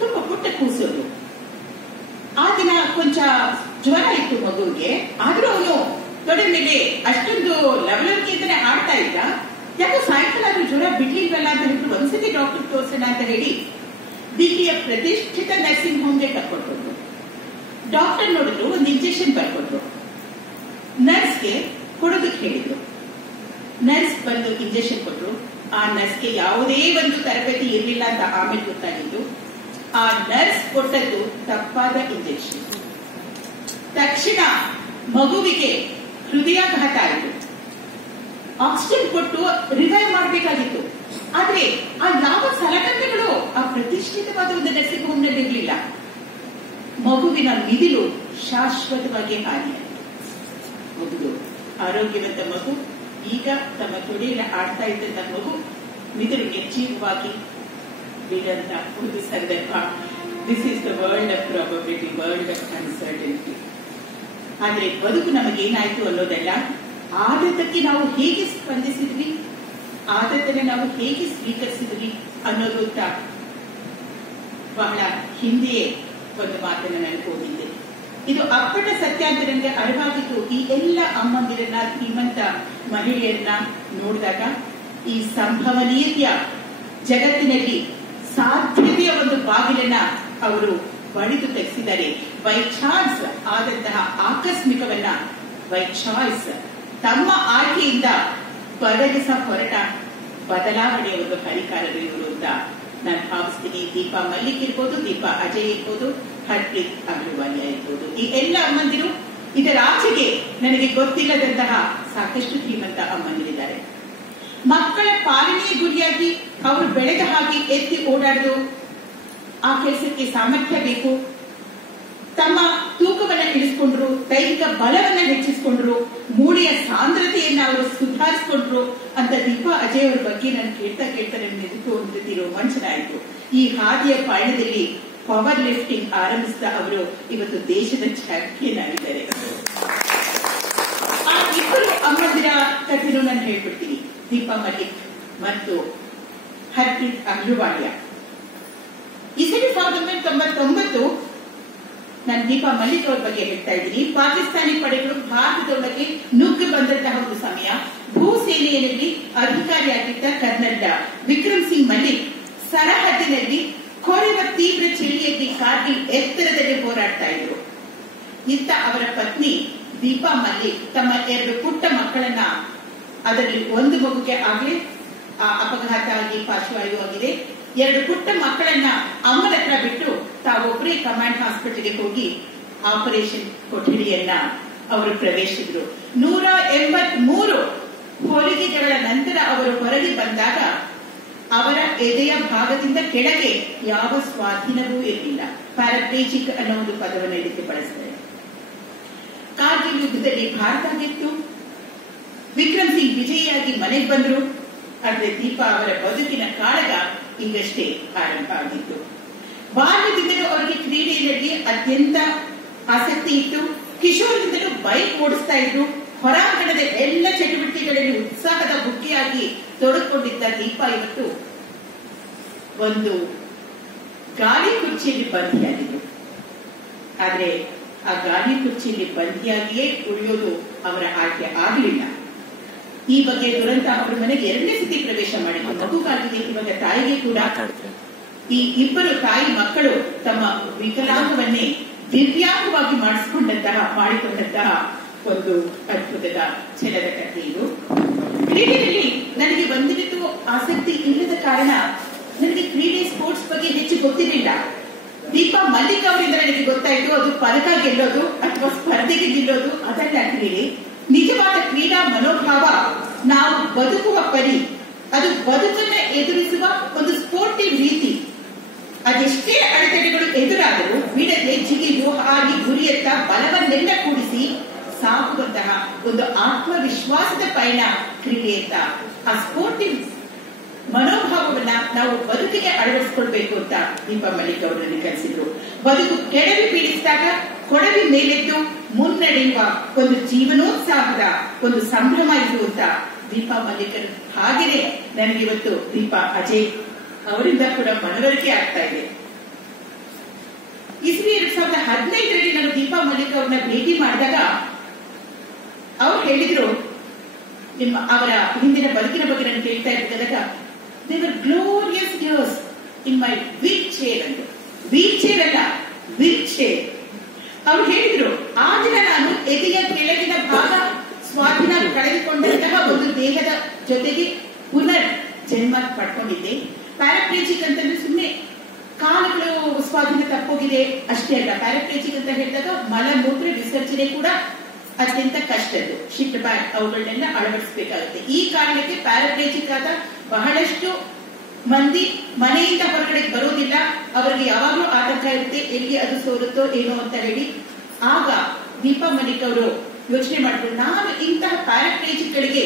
ತುಂಬಾ ಪುಟ್ಟ ಕೂಸೋದು. ಆ ದಿನ ಕೊಂಚ ಜ್ವರ ಇತ್ತು ಮಗುವಿಗೆ. ಆದ್ರೂ ಅವನು ತೊಡೆ ಮೇಲೆ ಅಷ್ಟೊಂದು ಲವಲವಿಕೆಯಿಂದಲೇ ಆಡ್ತಾ ಇದ್ದ. ಯಾಕೋ ಸಾಯಂಕಾಲ ಆದ್ರೂ ಜ್ವರ ಬಿಡ್ಲಿಲ್ವಲ್ಲ ಅಂತ ಹೇಳ್ಬಿಟ್ಟು ಒಂದ್ಸತಿ ಡಾಕ್ಟರ್ ತೋರ್ಸೋಣ ಅಂತ ಹೇಳಿ ದಿಲ್ಲಿಯ ಪ್ರತಿಷ್ಠಿತ ನರ್ಸಿಂಗ್ ಹೋಮ್ಗೆ ಕರ್ಕೊಂಡ್ರು. ಡಾಕ್ಟರ್ ನೋಡಿದ್ರು, ಒಂದು ಇಂಜೆಕ್ಷನ್ ಬರ್ಕೊಟ್ರು. ನರ್ಸ್ಗೆ ಕೊಡೋದಕ್ಕೆ ಹೇಳಿದ್ರು. ನರ್ಸ್ ಬಂದು ಇಂಜೆಕ್ಷನ್ ಕೊಟ್ರು. ಆ ನರ್ಸ್ಗೆ ಯಾವುದೇ ಒಂದು ತರಬೇತಿ ಇರಲಿಲ್ಲ ಅಂತ ಆಮೇಲೆ ಗೊತ್ತಾಗಿದ್ದು. ಆ ನರ್ಸ್ ಕೊಟ್ಟದ್ದು ತಪ್ಪಾದ ಇಂಜೆಕ್ಷನ್. ತಕ್ಷಣ ಮಗುವಿಗೆ ಹೃದಯಾಘಾತ ಆಯಿತು. ಆಕ್ಸಿಜನ್ ಕೊಟ್ಟು ರಿವೈವ್ ಮಾಡಬೇಕಾಗಿತ್ತು. ಆದ್ರೆ ಆ ಯಾವ ಸಲಕರಣೆಗಳು ಆ ಪ್ರತಿಷ್ಠಿತವಾದ ಒಂದು ನರ್ಸಿಂಗ್ ಹೋಮ್ ನಲ್ಲಿ ಇರಲಿಲ್ಲ. ಮಗುವಿನ ಮಿದಿಲು ಶಾಶ್ವತವಾಗಿ ಹಾನಿಯಾಯಿತು. ಮಗು ಆರೋಗ್ಯವಂತ ಮಗು, ಈಗ ತಮ್ಮ ತೊಡೆಯಲ್ಲಿ ಆಡ್ತಾ ಇದ್ದಂತ ಮಗು ಮಿದಿಲು ನಿರ್ಜೀವವಾಗಿ ಬೀಳಂತ ಒಂದು ಸಂದರ್ಭ. This is the world of probability, world of uncertainty. ಆದ್ರೆ ಬದುಕು ನಮಗೇನಾಯ್ತು ಅನ್ನೋದಲ್ಲ, ಆದದ್ದಕ್ಕೆ ನಾವು ಹೇಗೆ ಸ್ಪಂದಿಸಿದ್ವಿ, ಆದದ್ದನ್ನ ನಾವು ಹೇಗೆ ಸ್ವೀಕರಿಸಿದ್ವಿ ಅನ್ನೋದು ಬಹಳ ಹಿಂದೆಯೇ ಒಂದು ಮಾತನ್ನ ನಾನು ಓದಿದ್ದೆ. ಇದು ಅಪ್ಪಟ ಸತ್ಯ ಅಂತ ನನಗೆ ಅರಿವಾಗಿತ್ತು. ಈ ಎಲ್ಲ ಅಮ್ಮಂದಿರನ್ನ, ಶ್ರೀಮಂತ ಮಹಿಳೆಯರನ್ನ ನೋಡಿದಾಗ ಈ ಸಂಭವನೀಯತೆಯ ಜಗತ್ತಿನಲ್ಲಿ ಸಾಧ್ಯತೆಯ ಒಂದು ಬಾಗಿಲನ್ನ ಅವರು ಬಡಿದು ತೆಗೆಸಿದ್ದಾರೆ. ಬೈ ಚಾನ್ಸ್ ಆದಂತಹ ಆಕಸ್ಮಿಕವನ್ನ ಬೈ ಚಾಯ್ಸ್ ತಮ್ಮ ಆಯ್ಕೆಯಿಂದ ಬದಲಿಸ ಹೊರಟ ಬದಲಾವಣೆಯ ಒಂದು ಹರಿಕಾರರು ಇವರು ಅಂತ ನಾನು ಭಾವಿಸ್ತೀನಿ. ದೀಪಾ ಮಲ್ಲಿಕ್ ಇರ್ಬೋದು, ದೀಪಾ ಅಜಯ್ ಇರ್ಬೋದು, ಹರ್ಪ್ರೀತ್ ಅಗ್ರವಾಲಿಯಾ ಇರ್ಬೋದು. ಈ ಎಲ್ಲ ಅಮ್ಮಂದಿರು, ಇದರ ಆಚೆಗೆ ನನಗೆ ಗೊತ್ತಿಲ್ಲದಂತಹ ಸಾಕಷ್ಟು ಶ್ರೀಮಂತ ಅಮ್ಮಂದಿರಿದ್ದಾರೆ. ಮಕ್ಕಳ ಪಾಲನೆಯ ಗುರಿಯಾಗಿ ಅವರು ಬೆಳೆದ ಹಾಗೆ ಎತ್ತಿ ಓಡಾಡೋದು, ಆ ಕೆಲಸಕ್ಕೆ ಸಾಮರ್ಥ್ಯ ಬೇಕು. ತಮ್ಮ ತೂಕವನ್ನ ಇಳಿಸಿಕೊಂಡ್ರು, ದೈಹಿಕ ಬಲವನ್ನ ಹೆಚ್ಚಿಸಿಕೊಂಡ್ರು, ಮೂಳೆಯ ಸಾಂದ್ರತೆಯನ್ನ ಅವರು ಸುಧಾರಿಸಿಕೊಂಡ್ರು ಅಂತ ದೀಪಾ ಅಜಯ್ ಅವರ ಬಗ್ಗೆ ನಾನು ಕೇಳ್ತಾ ನನ್ನ ಎದುರು ಒಂದು ರೀತಿ ರೋಮಾಂಚನ ಆಯಿತು. ಈ ಹಾದಿಯ ಪಯಣದಲ್ಲಿ ಪವರ್ ಲಿಫ್ಟಿಂಗ್ ಆರಂಭಿಸಿದ ಅವರು ಇವತ್ತು ದೇಶದ ಚಾಂಪಿಯನ್ ಆಗಿದ್ದಾರೆ. ಆ ಇಬ್ಬರು ಅಮ್ಮಂದಿರ ಕಥೆನೂ ನಾನು ಹೇಳ್ಬಿಡ್ತೀನಿ. ದೀಪಾ ಮಲ್ಲಿಕ್ ಮತ್ತು ಹರ್ಪ್ರೀತ್ ಅಗ್ರವಾಲಿಯಾ. ಇಸವಿ 1999 ನಾನು ದೀಪಾ ಮಲ್ಲಿಕ್ ಅವರ ಬಗ್ಗೆ ಹೇಳ್ತಾ ಇದ್ದೀನಿ. ಪಾಕಿಸ್ತಾನಿ ಪಡೆಗಳು ಭಾರತದೊಳಗೆ ನುಗ್ಗಿ ಬಂದಂತಹ ಒಂದು ಸಮಯ. ಭೂಸೇನೆಯಲ್ಲಿ ಅಧಿಕಾರಿಯಾಗಿದ್ದ ಕರ್ನಲ್ ವಿಕ್ರಮ್ ಸಿಂಗ್ ಮಲ್ಲಿಕ್ ಸರಹದ್ದಿನಲ್ಲಿ ಕೊರೆವ ತೀವ್ರ ಚಳಿಯಲ್ಲಿ ಕಾರ್ಗಿಲ್ ಎತ್ತರದಲ್ಲಿ ಹೋರಾಡ್ತಾ ಇದ್ರು. ಇತ್ತ ಅವರ ಪತ್ನಿ ದೀಪಾ ಮಲ್ಲಿಕ್ ತಮ್ಮ 2 ಪುಟ್ಟ ಮಕ್ಕಳನ್ನ, ಅದರಲ್ಲಿ ಒಂದು ಮಗುಗೆ ಆಗಲೇ ಅಪಘಾತ ಆಗಿ ಪಾರ್ಶ್ವವಾಯು ಆಗಿದೆ, 2 ಪುಟ್ಟ ಮಕ್ಕಳನ್ನ ಅಮ್ಮನ ಹತ್ರ ಬಿಟ್ಟು ತಾವೊಬ್ಬರೇ ಕಮಾಂಡ್ ಹಾಸ್ಪಿಟಲ್ಗೆ ಹೋಗಿ ಆಪರೇಷನ್ ಕೊಠಡಿಯನ್ನ ಅವರು ಪ್ರವೇಶಿಸಿದ್ರು. 183 ಹೊಲಿಗೆಗಳ ನಂತರ ಅವರು ಹೊರಗೆ ಬಂದಾಗ ಅವರ ಎದೆಯ ಭಾಗದಿಂದ ಕೆಳಗೆ ಯಾವ ಸ್ವಾಧೀನವೂ ಇರಲಿಲ್ಲ. ಪ್ಯಾರಾಪ್ಲೇಜಿಕ್ ಅನ್ನೋ ಒಂದು ಪದವನ್ನು ಇದಕ್ಕೆ ಬಳಸ್ತಾರೆ. ಕಾರ್ಗಿಲ್ ಯುದ್ಧದಲ್ಲಿ ಭಾರತ ಗೆದ್ದು ವಿಕ್ರಮ್ ಸಿಂಗ್ ವಿಜಯಿಯಾಗಿ ಮನೆಗೆ ಬಂದ್ರು. ಆದ್ರೆ ದೀಪಾ ಅವರ ಬದುಕಿನ ಕಾಳಗ ಈಗಷ್ಟೇ ಆರಂಭ ಆಗಿತ್ತು. ಬಾಲ್ಯದಿಂದಲೂ ಅವರಿಗೆ ಕ್ರೀಡೆಯಲ್ಲಿ ಅತ್ಯಂತ ಆಸಕ್ತಿ ಇತ್ತು. ಕಿಶೋರದಿಂದಲೂ ಬೈಕ್ ಓಡಿಸ್ತಾ ಇದ್ರು. ಹೊರಾಂಗಣದ ಎಲ್ಲ ಚಟುವಟಿಕೆಗಳಲ್ಲಿ ಉತ್ಸಾಹದ ಬುಕ್ಕಿಯಾಗಿ ತೊಡಗಿಕೊಂಡಿದ್ದ ದೀಪಾ ಇವತ್ತು ಒಂದು ಗಾಳಿ ಕುರ್ಚಿಯಲ್ಲಿ ಬಂಧಿಯಾಗಿದ್ರು. ಆದ್ರೆ ಆ ಗಾಳಿ ಕುರ್ಚಿಯಲ್ಲಿ ಬಂಧಿಯಾಗಿಯೇ ಉಳಿಯೋದು ಅವರ ಆಯ್ಕೆ ಆಗಲಿಲ್ಲ. ಈ ಬಗ್ಗೆ ದುರಂತ ಅವರ ಮನೆಗೆ 2ನೇ ಸತಿ ಪ್ರವೇಶ ಮಾಡಿದ್ರು. ಮಗುಗಾಗಿದೆ. ಇವಾಗ ತಾಯಿಗೆ ಕೂಡ ಈ ಇಬ್ಬರು ತಾಯಿ ಮಕ್ಕಳು ತಮ್ಮ ವಿಕಲಾಂಗವನ್ನೇ ದಿವ್ಯಾಂಗವಾಗಿ ಮಾಡಿಕೊಂಡಂತಹ ಒಂದು ಅದ್ಭುತದ ಛಲದ ಕಥೆ ಇದು. ಕ್ರೀಡೆಯಲ್ಲಿ ನನಗೆ ಒಂದಿಟ್ಟು ಆಸಕ್ತಿ ಇಲ್ಲದ ಕಾರಣ ನನಗೆ ಕ್ರೀಡೆ ಸ್ಪೋರ್ಟ್ಸ್ ಬಗ್ಗೆ ಹೆಚ್ಚು ಗೊತ್ತಿರಲಿಲ್ಲ. ದೀಪಾ ಮಲ್ಲಿಕ್ ಅವರಿಂದ ನನಗೆ ಗೊತ್ತಾಯ್ತು ಅದು ಪದಕ ಗೆಲ್ಲೋದು ಅಥವಾ ಸ್ಪರ್ಧೆಗೆ ಗೆಲ್ಲೋದು ಅದಲ್ಲ ಕ್ರೀಡೆ. ನಿಜವಾದ ಕ್ರೀಡಾ ಮನೋಭಾವ ನಾವು ಬದುಕುವ ಪರಿ, ಅದು ಬದುಕನ್ನ ಎದುರಿಸುವ ಒಂದು ಸ್ಪೋರ್ಟಿವ್ ರೀತಿ. ಅದೆಷ್ಟೇ ಅಡೆತಡೆಗಳು ಎದುರಾದರೂ ಬಿಡದೆ ಜಿಗಿದು ಹಾರಿ ಗುರಿಯತ್ತ ಬಲವನ್ನೆಲ್ಲ ಕೂಡಿಸಿ ಸಾಗುವಂತಹ ಒಂದು ಆತ್ಮವಿಶ್ವಾಸದ ಪಯಣ ಕ್ರೀಡೆಯತ್ತ. ಆ ಸ್ಪೋರ್ಟಿವ್ ಮನೋಭಾವವನ್ನ ನಾವು ಬದುಕಿಗೆ ಅಳವಡಿಸಿಕೊಳ್ಬೇಕು ಅಂತ ದೀಪಾ ಮಲ್ಲಿಕ್ ಅವರು ನನಗೆ ಕಲಿಸಿದ್ರು. ಬದುಕು ಕೆಡವಿ ಬೀಳಿಸಿದಾಗ ಕೊಡವಿ ಮೇಲೆದ್ದು ಮುನ್ನಡೆಯುವ ಒಂದು ಜೀವನೋತ್ಸಾಹದ ಒಂದು ಸಂಭ್ರಮ ಇದು ಅಂತ ದೀಪಾ ಮಲ್ಲಿಕ್ ಹಾಗೆಯೇ ನನಗಿವತ್ತು ದೀಪಾ ಅಜಯ್ ಅವರಿಂದ ಕೂಡ ಮನವರಿಕೆ ಆಗ್ತಾ ಇದೆ. ಇಸ್ವಿ 2015ರಲ್ಲಿ ನಾನು ದೀಪಾ ಮಲ್ಲಿಕ್ ಅವ್ರನ್ನ ಭೇಟಿ ಮಾಡಿದಾಗ ಅವ್ರು ಹೇಳಿದ್ರು, ಅವರ ಹಿಂದಿನ ಬದುಕಿನ ಬಗ್ಗೆ ನಾನು ಕೇಳ್ತಾ ಇದ್ದಾಗ, they were glorious years in my wheel chair ಅಂತ. ವೀಲ್ ಚೇರ್ ಅಲ್ಲ, ವೀಲ್ ಚೇರ್. ಅವ್ರು ಹೇಳಿದ್ರು, ಆ ದಿನ ನಾನು ಎದೆಯ ಕೆಳಗಿನ ಭಾಗ ಸ್ವಾಧೀನ ಕಳೆದುಕೊಂಡಂತಹ ಒಂದು ದೇಹದ ಜೊತೆಗೆ ಪುನರ್ ಜನ್ಮ ಪಡ್ಕೊಂಡಿದ್ದೆ. ಪ್ಯಾರಾಪ್ಲೇಜಿಕ್ ಅಂತಂದ್ರೆ ಸುಮ್ಮನೆ ಕಾಲುಗಳು ಸ್ವಾಧೀನ ತಪ್ಪೋಗಿದೆ ಅಷ್ಟೇ ಅಲ್ಲ. ಪ್ಯಾರಾಪ್ಲೇಜಿಕ್ ಅಂತ ಹೇಳಿದಾಗ ಮಲಮೂತ್ರ ವಿಸರ್ಜನೆ ಕೂಡ ಅತ್ಯಂತ ಕಷ್ಟದ್ದು. ಶಿಫ್ಟ್ ಬ್ಯಾಗ್ ಅವುಗಳನ್ನೆಲ್ಲ ಅಳವಡಿಸಬೇಕಾಗುತ್ತೆ. ಈ ಕಾರಣಕ್ಕೆ ಪ್ಯಾರಾಪ್ಲೇಜಿಕ್ ಆದ ಬಹಳಷ್ಟು ಮಂದಿ ಮನೆಯಿಂದ ಹೊರಗಡೆ ಬರೋದಿಲ್ಲ. ಅವರಿಗೆ ಯಾವಾಗಲೂ ಆತಂಕ ಇರುತ್ತೆ, ಎಲ್ಲಿ ಅದು ಸೋರುತ್ತೋ ಏನೋ ಅಂತ ಹೇಳಿ. ಆಗ ದೀಪಾ ಮಲ್ಲಿಕ್ ಅವರು ಯೋಚನೆ ಮಾಡಿದ್ರು, ನಾನು ಇಂತಹ ಪ್ಯಾರಾಪ್ಲೇಜಿಕ್ ಗಳಿಗೆ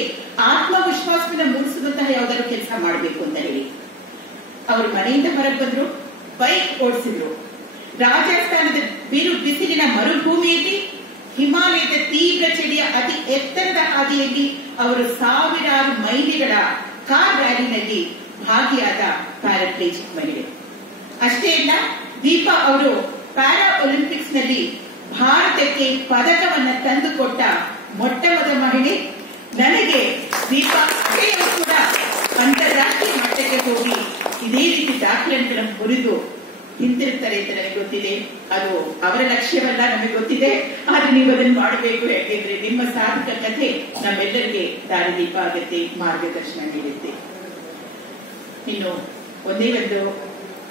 ಆತ್ಮವಿಶ್ವಾಸವನ್ನ ಮೂಡಿಸುವಂತಹ ಯಾವ್ದಾದ್ರು ಕೆಲಸ ಮಾಡಬೇಕು ಅಂತ ಹೇಳಿ ಅವರು ಮನೆಯಿಂದ ಹೊರಗೆ ಬಂದ್ರು, ಬೈಕ್ ಓಡಿಸಿದ್ರು. ರಾಜಸ್ಥಾನದ ಬಿರು ಬಿಸಿಲಿನ ಮರುಭೂಮಿಯಲ್ಲಿ, ಹಿಮಾಲಯದ ತೀವ್ರ ಚಳಿಯ ಅತಿ ಎತ್ತರದ ಹಾದಿಯಲ್ಲಿ ಅವರು ಸಾವಿರಾರು ಮೈಲಿಗಳ ಕಾರ್ ರ್ಯಾಲಿನಲ್ಲಿ ಭಾಗಿಯಾದ ಪ್ಯಾರಾಪ್ಲೇಜಿಕ್ ಮಹಿಳೆ. ಅಷ್ಟೇ ಅಲ್ಲ, ದೀಪಾ ಅವರು ಪ್ಯಾರಾ ಒಲಿಂಪಿಕ್ಸ್ ನಲ್ಲಿ ಭಾರತಕ್ಕೆ ಪದಕವನ್ನ ತಂದುಕೊಟ್ಟ ಮೊಟ್ಟ ಮೊದಲ ಮಹಿಳೆ. ನನಗೆ ದೀಪಾ ಕೂಡ ಅಂತಾರಾಷ್ಟ್ರೀಯ ಮಟ್ಟಕ್ಕೆ ಹೋಗಿ ಇದೇ ರೀತಿ ದಾಖಲೆಗಳನ್ನು ಮುರಿದು ಹಿಂತಿರುತ್ತಾರೆ ಅಂತ ನನಗೆ ಗೊತ್ತಿದೆ. ಅದು ಅವರ ಲಕ್ಷ್ಯವಲ್ಲ, ನಮಗೆ ಗೊತ್ತಿದೆ. ಆದ್ರೆ ನೀವು ಅದನ್ನು ಮಾಡಬೇಕು. ಯಾಕೆಂದ್ರೆ ನಿಮ್ಮ ಸಾಧಕ ಕಥೆ ನಮ್ಮೆಲ್ಲರಿಗೆ ದಾರಿದೀಪ ಆಗತ್ತೆ, ಮಾರ್ಗದರ್ಶನ ನೀಡುತ್ತೆ. ಇನ್ನು ಒಂದೇ ಒಂದು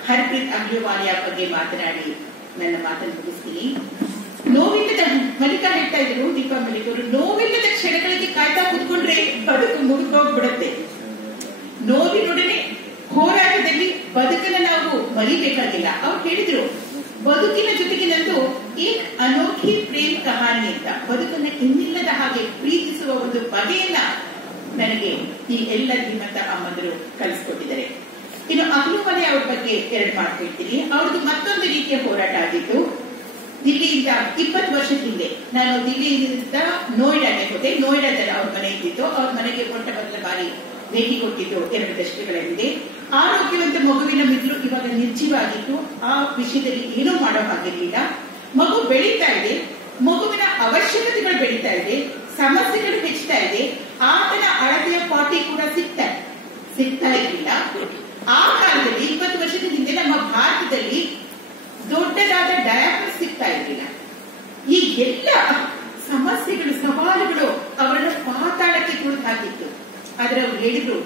ಹರ್ಪ್ರೀತ್ ಅಹ್ಲುವಾಲಿಯಾ ಬಗ್ಗೆ ಮಾತನಾಡಿ ನನ್ನ ಮಾತನ್ನು ಮುಗಿಸ್ತೀನಿ. ನೋವಿಲ್ಲದ ಮಲ್ಲಿಕಾ ಹೇಳ್ತಾ ಇದ್ರು, ದೀಪಾ ಮಲ್ಲಿಕ್ ಅವರು, ನೋವಿಲ್ಲದ ಕ್ಷಣಗಳಿಗೆ ಕಾಯ್ತಾ ಕೂತ್ಕೊಂಡ್ರೆ ಬದುಕು ಮುಗಿದೋಗ್ಬಿಡುತ್ತೆ. ನೋವಿನೊಡನೆ ಹೋರಾಟದಲ್ಲಿ ಬದುಕನ್ನ ನಾವು ಮರಿಬೇಕಾಗಿಲ್ಲ. ಅವ್ರು ಹೇಳಿದ್ರು, ಬದುಕಿನ ಜೊತೆಗಿನಂತೂ ಏಕ್ ಅನೋಖಿ ಪ್ರೇಮ್ ಕಹಾನಿ ಅಂತ. ಬದುಕನ್ನ ಇನ್ನಿಲ್ಲದ ಹಾಗೆ ಪ್ರೀತಿಸುವ ಒಂದು ಬಗೆಯನ್ನ ನನಗೆ ಈ ಎಲ್ಲ ಧೀಮಂತ ಅಮ್ಮಂದರು ಕಲಿಸ್ಕೊಟ್ಟಿದ್ದಾರೆ. ಇನ್ನು ಅಹ್ಲುವಾಲಿಯಾ ಅವ್ರ ಬಗ್ಗೆ 2 ಮಾತು ಹೇಳ್ತೀನಿ. ಅವ್ರದ್ದು ಮತ್ತೊಂದು ರೀತಿಯ ಹೋರಾಟ ಆಗಿತ್ತು. ದಿಲ್ಲಿಯಿಂದ 20 ವರ್ಷದ ಹಿಂದೆ ನಾನು ದಿಲ್ಲಿಯಿಂದ ನೋಯ್ಡಾಗೆ ಹೋದೆ. ನೋಯ್ಡಾದಲ್ಲಿ ಅವ್ರ ಮನೆ ಇದ್ದಿತ್ತು. ಅವ್ರ ಮನೆಗೆ ಮೊಟ್ಟ ಮೊದಲ ಬಾರಿ ಭೇಟಿ ಕೊಟ್ಟಿದ್ದು 2 ದಶಕಗಳ ಹಿಂದೆ. ಆರೋಗ್ಯವಂತ ಮಗುವಿನ ಮಿದ್ರು ಇವಾಗ ನಿರ್ಜೀವಾಗಿತ್ತು. ಆ ವಿಷಯದಲ್ಲಿ ಏನೂ ಮಾಡೋ ಹಾಗಿರ್ಲಿಲ್ಲ. ಮಗು ಬೆಳೀತಾ ಇದೆ, ಮಗುವಿನ ಅವಶ್ಯಕತೆಗಳು ಬೆಳೀತಾ ಇದೆ, ಸಮಸ್ಯೆಗಳು ಹೆಚ್ಚುತ್ತಾ ಇದೆ. ಆತನ ಅಳತೆಯ ಪಾಟಿ ಕೂಡ ಸಿಗ್ತಾ ಇರಲಿಲ್ಲ. ಆ ಕಾಲದಲ್ಲಿ 20 ವರ್ಷದ ಹಿಂದೆ ನಮ್ಮ ಭಾರತದಲ್ಲಿ ದೊಡ್ಡದಾದ ಡಯಾಪರ್ ಸಿಗ್ತಾ ಇರಲಿಲ್ಲ. ಈ ಎಲ್ಲ ಸಮಸ್ಯೆಗಳು, ಸವಾಲುಗಳು ಅವರನ್ನು ಪಾತಾಳಕ್ಕೆ ತುಳಿದು ಹಾಕಿತ್ತು. ಆದ್ರೆ ಅವ್ರು ಹೇಳಿದ್ರು,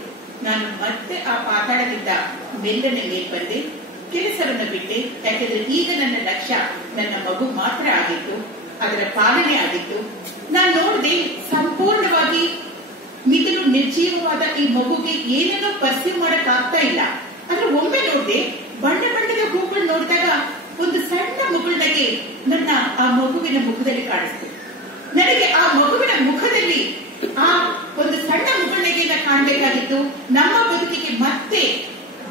ನಾನು ಮತ್ತೆ ಆ ಪಾತಾಳದಿಂದ ಮೆಲ್ಲನೆ ಮೇಲ್ಬಂದೆ, ಕೆಲಸವನ್ನು ಬಿಟ್ಟೆ. ಯಾಕೆಂದ್ರೆ ಈಗ ನನ್ನ ಲಕ್ಷ್ಯ ನನ್ನ ಮಗು ಮಾತ್ರ ಆಗಿತ್ತು, ಅದರ ಪಾಲನೆ ಆಗಿತ್ತು. ನಾನು ನೋಡಿದೆ, ಸಂಪೂರ್ಣವಾಗಿ ಮಿಗಿಲು ನಿರ್ಜೀವವಾದ ಈ ಮಗುಗೆ ಏನೇನೋ ಪರ್ಸೀವ್ ಮಾಡಕ್ ಆಗ್ತಾ ಇಲ್ಲ. ಆದ್ರೆ ಒಮ್ಮೆ ನೋಡಿದೆ, ಬಣ್ಣ ಬಣ್ಣದ ಹೂಗಳು ನೋಡಿದಾಗ ಒಂದು ಸಣ್ಣ ಮಗುಳಿಗೆ ನನ್ನ ಆ ಮಗುವಿನ ಮುಖದಲ್ಲಿ ಕಾಣಿಸ್ತು. ನನಗೆ ಆ ಮಗುವಿನ ಮುಖದಲ್ಲಿ ಆ ಒಂದು ಸಣ್ಣ ಮುಗುಳ್ನಗೆ ಕಾಣಬೇಕಾಗಿತ್ತು. ನಮ್ಮ ಬದುಕಿಗೆ ಮತ್ತೆ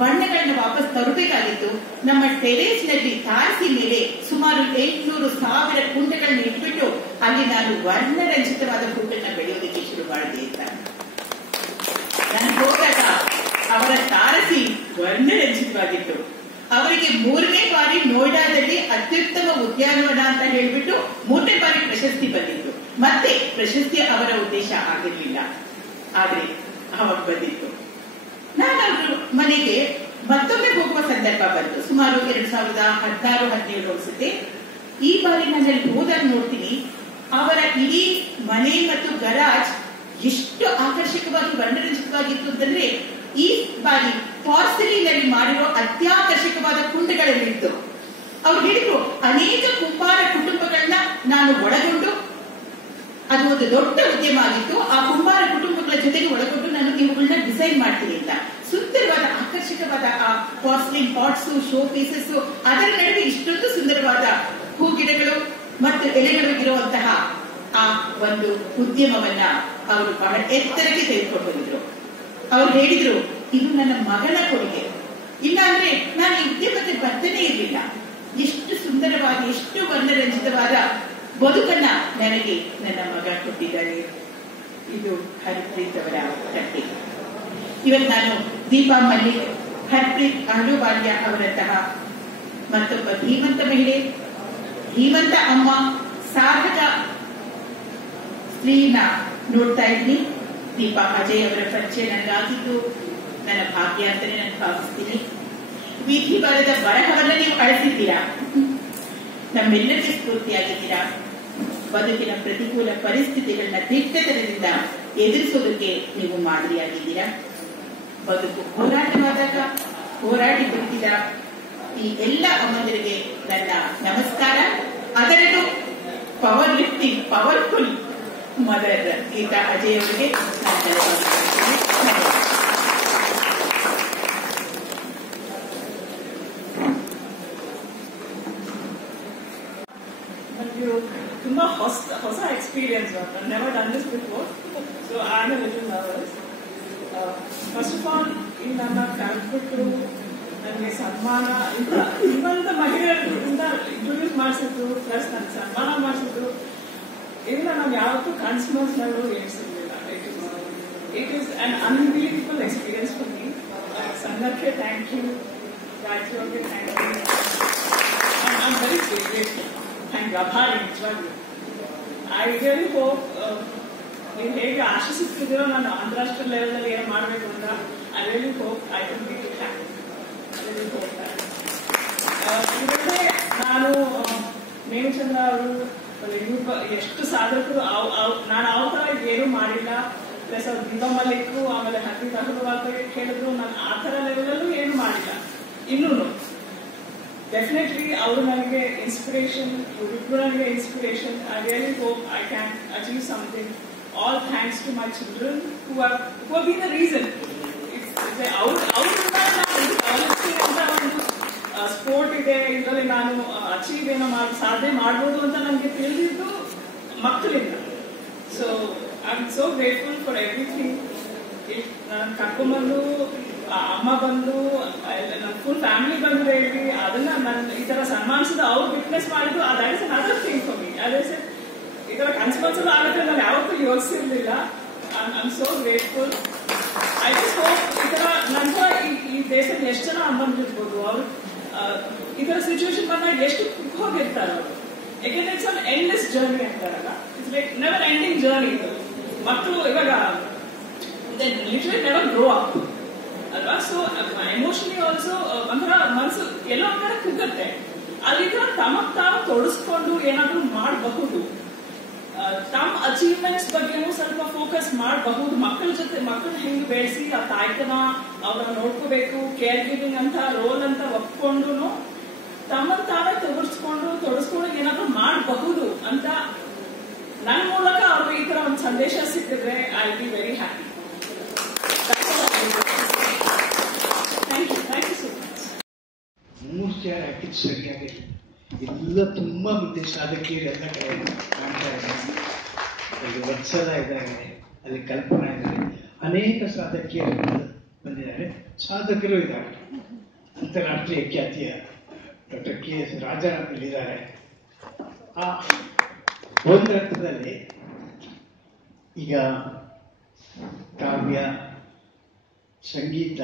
ಬಣ್ಣಗಳನ್ನ ವಾಪಸ್ ತರಬೇಕಾಗಿತ್ತು. ನಮ್ಮ ಟೆರೇಸ್ ನಲ್ಲಿ ತಾರಸಿ ಮೇಲೆ ಸುಮಾರು 800,000 ಕುಂಡಗಳನ್ನ ಇಟ್ಬಿಟ್ಟು ಅಲ್ಲಿ ನಾನು ವರ್ಣರಂಜಿತವಾದ ಹೂಗಳನ್ನ ಬೆಳೆಯೋದಕ್ಕೆ ಶುರು ಮಾಡಿದೆ ಅಂತ. ನಾನು ಹೋದಾಗ ಅವರ ತಾರಸಿ ವರ್ಣರಂಜಿತವಾಗಿತ್ತು. ಅವರಿಗೆ 3ನೇ ಬಾರಿ ನೋಯ್ಡಾದಲ್ಲಿ ಅತ್ಯುತ್ತಮ ಉದ್ಯಾನವನ ಅಂತ ಹೇಳ್ಬಿಟ್ಟು 3ನೇ ಬಾರಿ ಪ್ರಶಸ್ತಿ ಬಂದಿತ್ತು. ಮತ್ತೆ ಪ್ರಶಸ್ತಿ ಅವರ ಉದ್ದೇಶ ಆಗಿರ್ಲಿಲ್ಲ, ಆದ್ರೆ ಅವಾಗ ಬಂದಿತ್ತು. ನಾನು ಅವ್ರ ಮನೆಗೆ ಮತ್ತೊಮ್ಮೆ ಹೋಗುವ ಸಂದರ್ಭ ಬಂತು. ಸುಮಾರು 2016-17 ಅನ್ಸುತ್ತೆ. ಈ ಬಾರಿ ನಾನಲ್ಲಿ ಹೋದಾಗ ನೋಡ್ತೀನಿ ಅವರ ಇಡೀ ಮನೆ ಮತ್ತು ಗರಾಜ್ ಎಷ್ಟು ಆಕರ್ಷಕವಾಗಿ ವರ್ಣರಂಜಿತವಾಗಿತ್ತು ಅಂತಂದ್ರೆ ಈ ಬಾರಿ ಪಾರ್ಸಲಿನಲ್ಲಿ ಮಾಡಿರೋ ಅತ್ಯಾಕರ್ಷಕವಾದ ಕುಂಡಗಳಲ್ಲಿತ್ತು. ಅವ್ರು ಹೇಳಿದ್ರು ಅನೇಕ ಕುಂಬಾರ ಕುಟುಂಬಗಳನ್ನ ನಾನು ಒಳಗೊಂಡು, ಅದು ಒಂದು ದೊಡ್ಡ ಉದ್ಯಮ ಆಗಿತ್ತು, ಆ ಕುಂಬಾರ ಕುಟುಂಬಗಳ ಜೊತೆಗೆ ಒಳಗೊಂಡು ನಾನು ಇವುಗಳನ್ನ ಡಿಸೈನ್ ಮಾಡ್ತೀನಿ ಅಂತ. ಸುಂದರವಾದ ಆಕರ್ಷಕವಾದ ಆ ಪಾರ್ಸಲಿನ್ ಪಾಟ್ಸ್, ಶೋ ಪೀಸಸ್, ಅದರ ನಡುವೆ ಇಷ್ಟೊಂದು ಸುಂದರವಾದ ಹೂಗಿಡಗಳು ಮತ್ತು ಎಲೆಗಳು ಇರುವಂತಹ ಆ ಒಂದು ಉದ್ಯಮವನ್ನ ಅವರು ಬಹಳ ಎತ್ತರಕ್ಕೆ ತೆಗೆದುಕೊಂಡು ಹೋಗಿದ್ರು. ಅವ್ರು ಹೇಳಿದ್ರು ಇದು ನನ್ನ ಮಗಳ ಕೊಡುಗೆ, ಇಲ್ಲ ಅಂದ್ರೆ ನಾನು ಈ ಉದ್ಯಮಕ್ಕೆ ಬರ್ತನೇ ಇರಲಿಲ್ಲ. ಎಷ್ಟು ಸುಂದರವಾಗಿ, ಎಷ್ಟು ವರ್ಣರಂಜಿತವಾದ ಬದುಕನ್ನ ನನಗೆ ನನ್ನ ಮಗ ಕೊಟ್ಟಿದ್ದಾರೆ. ಇದು ಹರ್ಪ್ರೀತ್ ಅವರ ಕಥೆ. ಇವತ್ತು ನಾನು ದೀಪಾ ಮಲ್ಲಿಕ್, ಹರ್ಪ್ರೀತ್ ಅಹಲೂವಾಲಿಯಾ ಅವರಂತಹ ಮತ್ತೊಬ್ಬ ಧೀಮಂತ ಮಹಿಳೆ, ಧೀಮಂತ ಅಮ್ಮ, ಸಾಧಕ ಸ್ತ್ರೀನ ನೋಡ್ತಾ ಇದ್ದೀನಿ. ದೀಪಾ ಅಜಯ್ ಅವರ ಪರಿಚಯ ನನಗಾಗಿದ್ದು ನನ್ನ ಭಾಗ್ಯ ಅಂತಾನೆ ನಾನು ಭಾವಿಸ್ತೀನಿ. ವಿಧಿ ಬರೆದ ಬರಹವನ್ನ ನೀವು ಅಳಿಸಿದ್ದೀರಾ, ನಮ್ಮೆಲ್ಲರಿಗೆ ಸ್ಫೂರ್ತಿಯಾಗಿದ್ದೀರಾ. ಬದುಕಿನ ಪ್ರತಿಕೂಲ ಪರಿಸ್ಥಿತಿಗಳನ್ನ ದಿಟ್ಟತನದಿಂದ ಎದುರಿಸೋದಕ್ಕೆ ನೀವು ಮಾದರಿಯಾಗಿದ್ದೀರಾ. ಬದುಕು ಹೋರಾಟವಾದಾಗ ಹೋರಾಡಿ ದುಡಿದ ಈ ಎಲ್ಲ ಅಮ್ಮಂದರಿಗೆ ನನ್ನ ನಮಸ್ಕಾರ. ಅದರಲ್ಲೂ power lifting powerful mother Geetha Ajay ಅವರಿಗೆ ತುಂಬಾ ಹೊಸ experience. Never done this before, so I am a little nervous. First of all ಈ ನನ್ನ ಕರೆದ್ಬಿಟ್ಟು ನನಗೆ ಸನ್ಮಾನ ಇನ್ನೊಂದು ಮಹಿಳೆಯರಿಂದ ಇಂಟ್ರೊಡ್ಯೂಸ್ ಮಾಡಿಸಿದ್ರು, ಪ್ಲಸ್ ನನ್ನ ಸನ್ಮಾನ ಮಾಡಿಸಿದ್ರು. ಇದನ್ನ ನಾವು ಯಾವತ್ತೂ ಕನ್ಸ್ಮರ್ಸ್ನಲ್ಲೂ ಎಣಿಸಿರ್ಲಿಲ್ಲ. It is an unbelievable experience for me. ಸಂಘಕ್ಕೆ ಥ್ಯಾಂಕ್ ಯು, ರಾಜು ಅವ್ರಿಗೆ thank you. I am very grateful. Thank you, ಆಭಾರಿ ನಿಜವಾಗ್ಲೂ. ಐ ರಿಯಲಿ ಹೋಪ್ ನೀವು ಹೇಗೆ ಆಶಿಸುತ್ತಿದ್ದೀರೋ ನಾನು ಅಂತಾರಾಷ್ಟ್ರೀಯ ಲೆವೆಲ್ನಲ್ಲಿ ಏನು ಮಾಡಬೇಕು ಅಂತ. I really hope I will be happy. ಇದಕ್ಕೆ ನಾನು ಮೇಘಚಂದ್ರ ಅವರು ಎಷ್ಟು ಸಾಧಕರು, ನಾನು ಅವ್ರ ತರ ಏನೂ ಮಾಡಿಲ್ಲ. ಪ್ಲಸ್ ಅವ್ರು ದೀಪಾ ಮಲ್ಲಿಕ್ಕು, ಆಮೇಲೆ ಹರ್ಪ್ರೀತ್ ಅಹಲೂವಾಲಿಯಾ ಹೇಳಿದ್ರು, ನಾನು ಆ ತರ ಲೆವೆಲಲ್ಲೂ ಏನು ಮಾಡಿಲ್ಲ ಇನ್ನೂ. ಡೆಫಿನೆಟ್ಲಿ ಅವರು ನನಗೆ ಇನ್ಸ್ಪಿರೇಷನ್, ಇವರಿಬ್ಬರು ನನಗೆ inspiration. I really hope I can achieve something. All thanks to my children who have been the reason. Sport ಇದೆ, ಇದರಲ್ಲಿ ನಾನು ಅಚೀವ್ ಏನೋ ಸಾಧನೆ ಮಾಡ್ಬೋದು ಅಂತ ನನಗೆ ತಿಳಿದಿದ್ದು ಮಕ್ಕಳಿಂದ. So I am so grateful for everything. ನಾನು ಕರ್ಕೊಂಡ್ಬಂದು ಅಮ್ಮ ಬಂದು ನನ್ನ ಫುಲ್ ಫ್ಯಾಮಿಲಿ ಬಂದು ಹೇಳಿ ಅದನ್ನ ನನ್ನ ಈ ತರ ಸನ್ಮಾನಿಸಿದ ಅವ್ರು ವಿಟ್ನೆಸ್ ಮಾಡಿದ್ದು, that is another thing for me. ಅದೇ ಸರ್ ಈ ತರ ಕನ್ಸ್ಪನ್ಸಲ್ ಆಗುತ್ತೆ ನಾನು ಯಾವತ್ತೂ ಯೋಚಿಸಿರ್ಲಿಲ್ಲ. I am so grateful. I just hope ಈ ತರ ನಂತರ ಈ ದೇಶದ ಎಷ್ಟು ಜನ ಅಮ್ಮಂದಿರ್ಬೋದು, ಅವರು ಈ ತರ ಸಿಚುವೇಶನ್ ಬಂದಾಗ ಎಷ್ಟು ಹೋಗಿರ್ತಾರೆ ಅವರು. ಯಾಕೆಂದ್ರೆ ಇಟ್ಸ್ ಅನ್ ಎಂಡ್ಲೆಸ್ ಜರ್ನಿ ಅಂತಾರಲ್ಲ, it's like never ending journey. ಮಕ್ಕಳು ಇವಾಗ ಲಿಟರಲಿ ನೆವರ್ ಗ್ರೋ ಅಪ್ ಅಲ್ವಾ. ಸೊ ಎಮೋಷನಲಿ ಆಲ್ಸೋ ಒಂಥರ ಮನಸ್ಸು ಎಲ್ಲೋ ಒಂಥರ ಕುಗ್ಗತ್ತೆ. ಅಲ್ಲಿ ತಮಗ್ ತಾವು ತೊಡಸ್ಕೊಂಡು ಏನಾದ್ರೂ ಮಾಡಬಹುದು, ತಮ್ಮ ಅಚೀವ್ಮೆಂಟ್ಸ್ ಬಗ್ಗೆನೂ ಸ್ವಲ್ಪ ಫೋಕಸ್ ಮಾಡಬಹುದು. ಮಕ್ಕಳ ಜೊತೆ ಮಕ್ಕಳನ್ನ ಹೆಂಗ್ ಬೆಳೆಸಿ ಆ ತಾಯ್ತನ ಅವ್ರನ್ನ ನೋಡ್ಕೋಬೇಕು, ಕೇರ್ ಗಿವಿಂಗ್ ಅಂತ ರೋಲ್ ಅಂತ ಒಪ್ಕೊಂಡು ತಮ್ಮನ್ನ ತಾವೇ ತೊಡಸ್ಕೊಂಡು ಏನಾದ್ರೂ ಮಾಡಬಹುದು ಅಂತ ನನ್ನ ಮೂಲಕ ಅವ್ರಿಗೆ ಈ ತರ ಒಂದು ಸಂದೇಶ ಸಿಕ್ಕಿದ್ರೆ I will be very happy. Thank you so much. 3 chair ಹಾಕಿದ್ದು ಸರಿಯಾಗಿ ಎಲ್ಲ ತುಂಬಾ ಮುಂದೆ ಸಾಧಕಿಯರೆಲ್ಲ ಕಡೆ ಕಾಣ್ತಾ ಇದ್ದಾರೆ. ಅಲ್ಲಿ ವತ್ಸಲ ಇದ್ದಾರೆ, ಅಲ್ಲಿ ಕಲ್ಪನಾ ಇದ್ದಾರೆ, ಅನೇಕ ಸಾಧಕಿಯರು ಬಂದಿದ್ದಾರೆ, ಸಾಧಕರು ಇದ್ದಾರೆ. ಅಂತಾರಾಷ್ಟ್ರೀಯ ಖ್ಯಾತಿಯ ಡಾಕ್ಟರ್ KS ರಾಜಾರಾಮ್ ಇಲ್ಲಿದ್ದಾರೆ. ಆ ಒಂದರ್ಥದಲ್ಲಿ ಈಗ ಕಾವ್ಯ, ಸಂಗೀತ,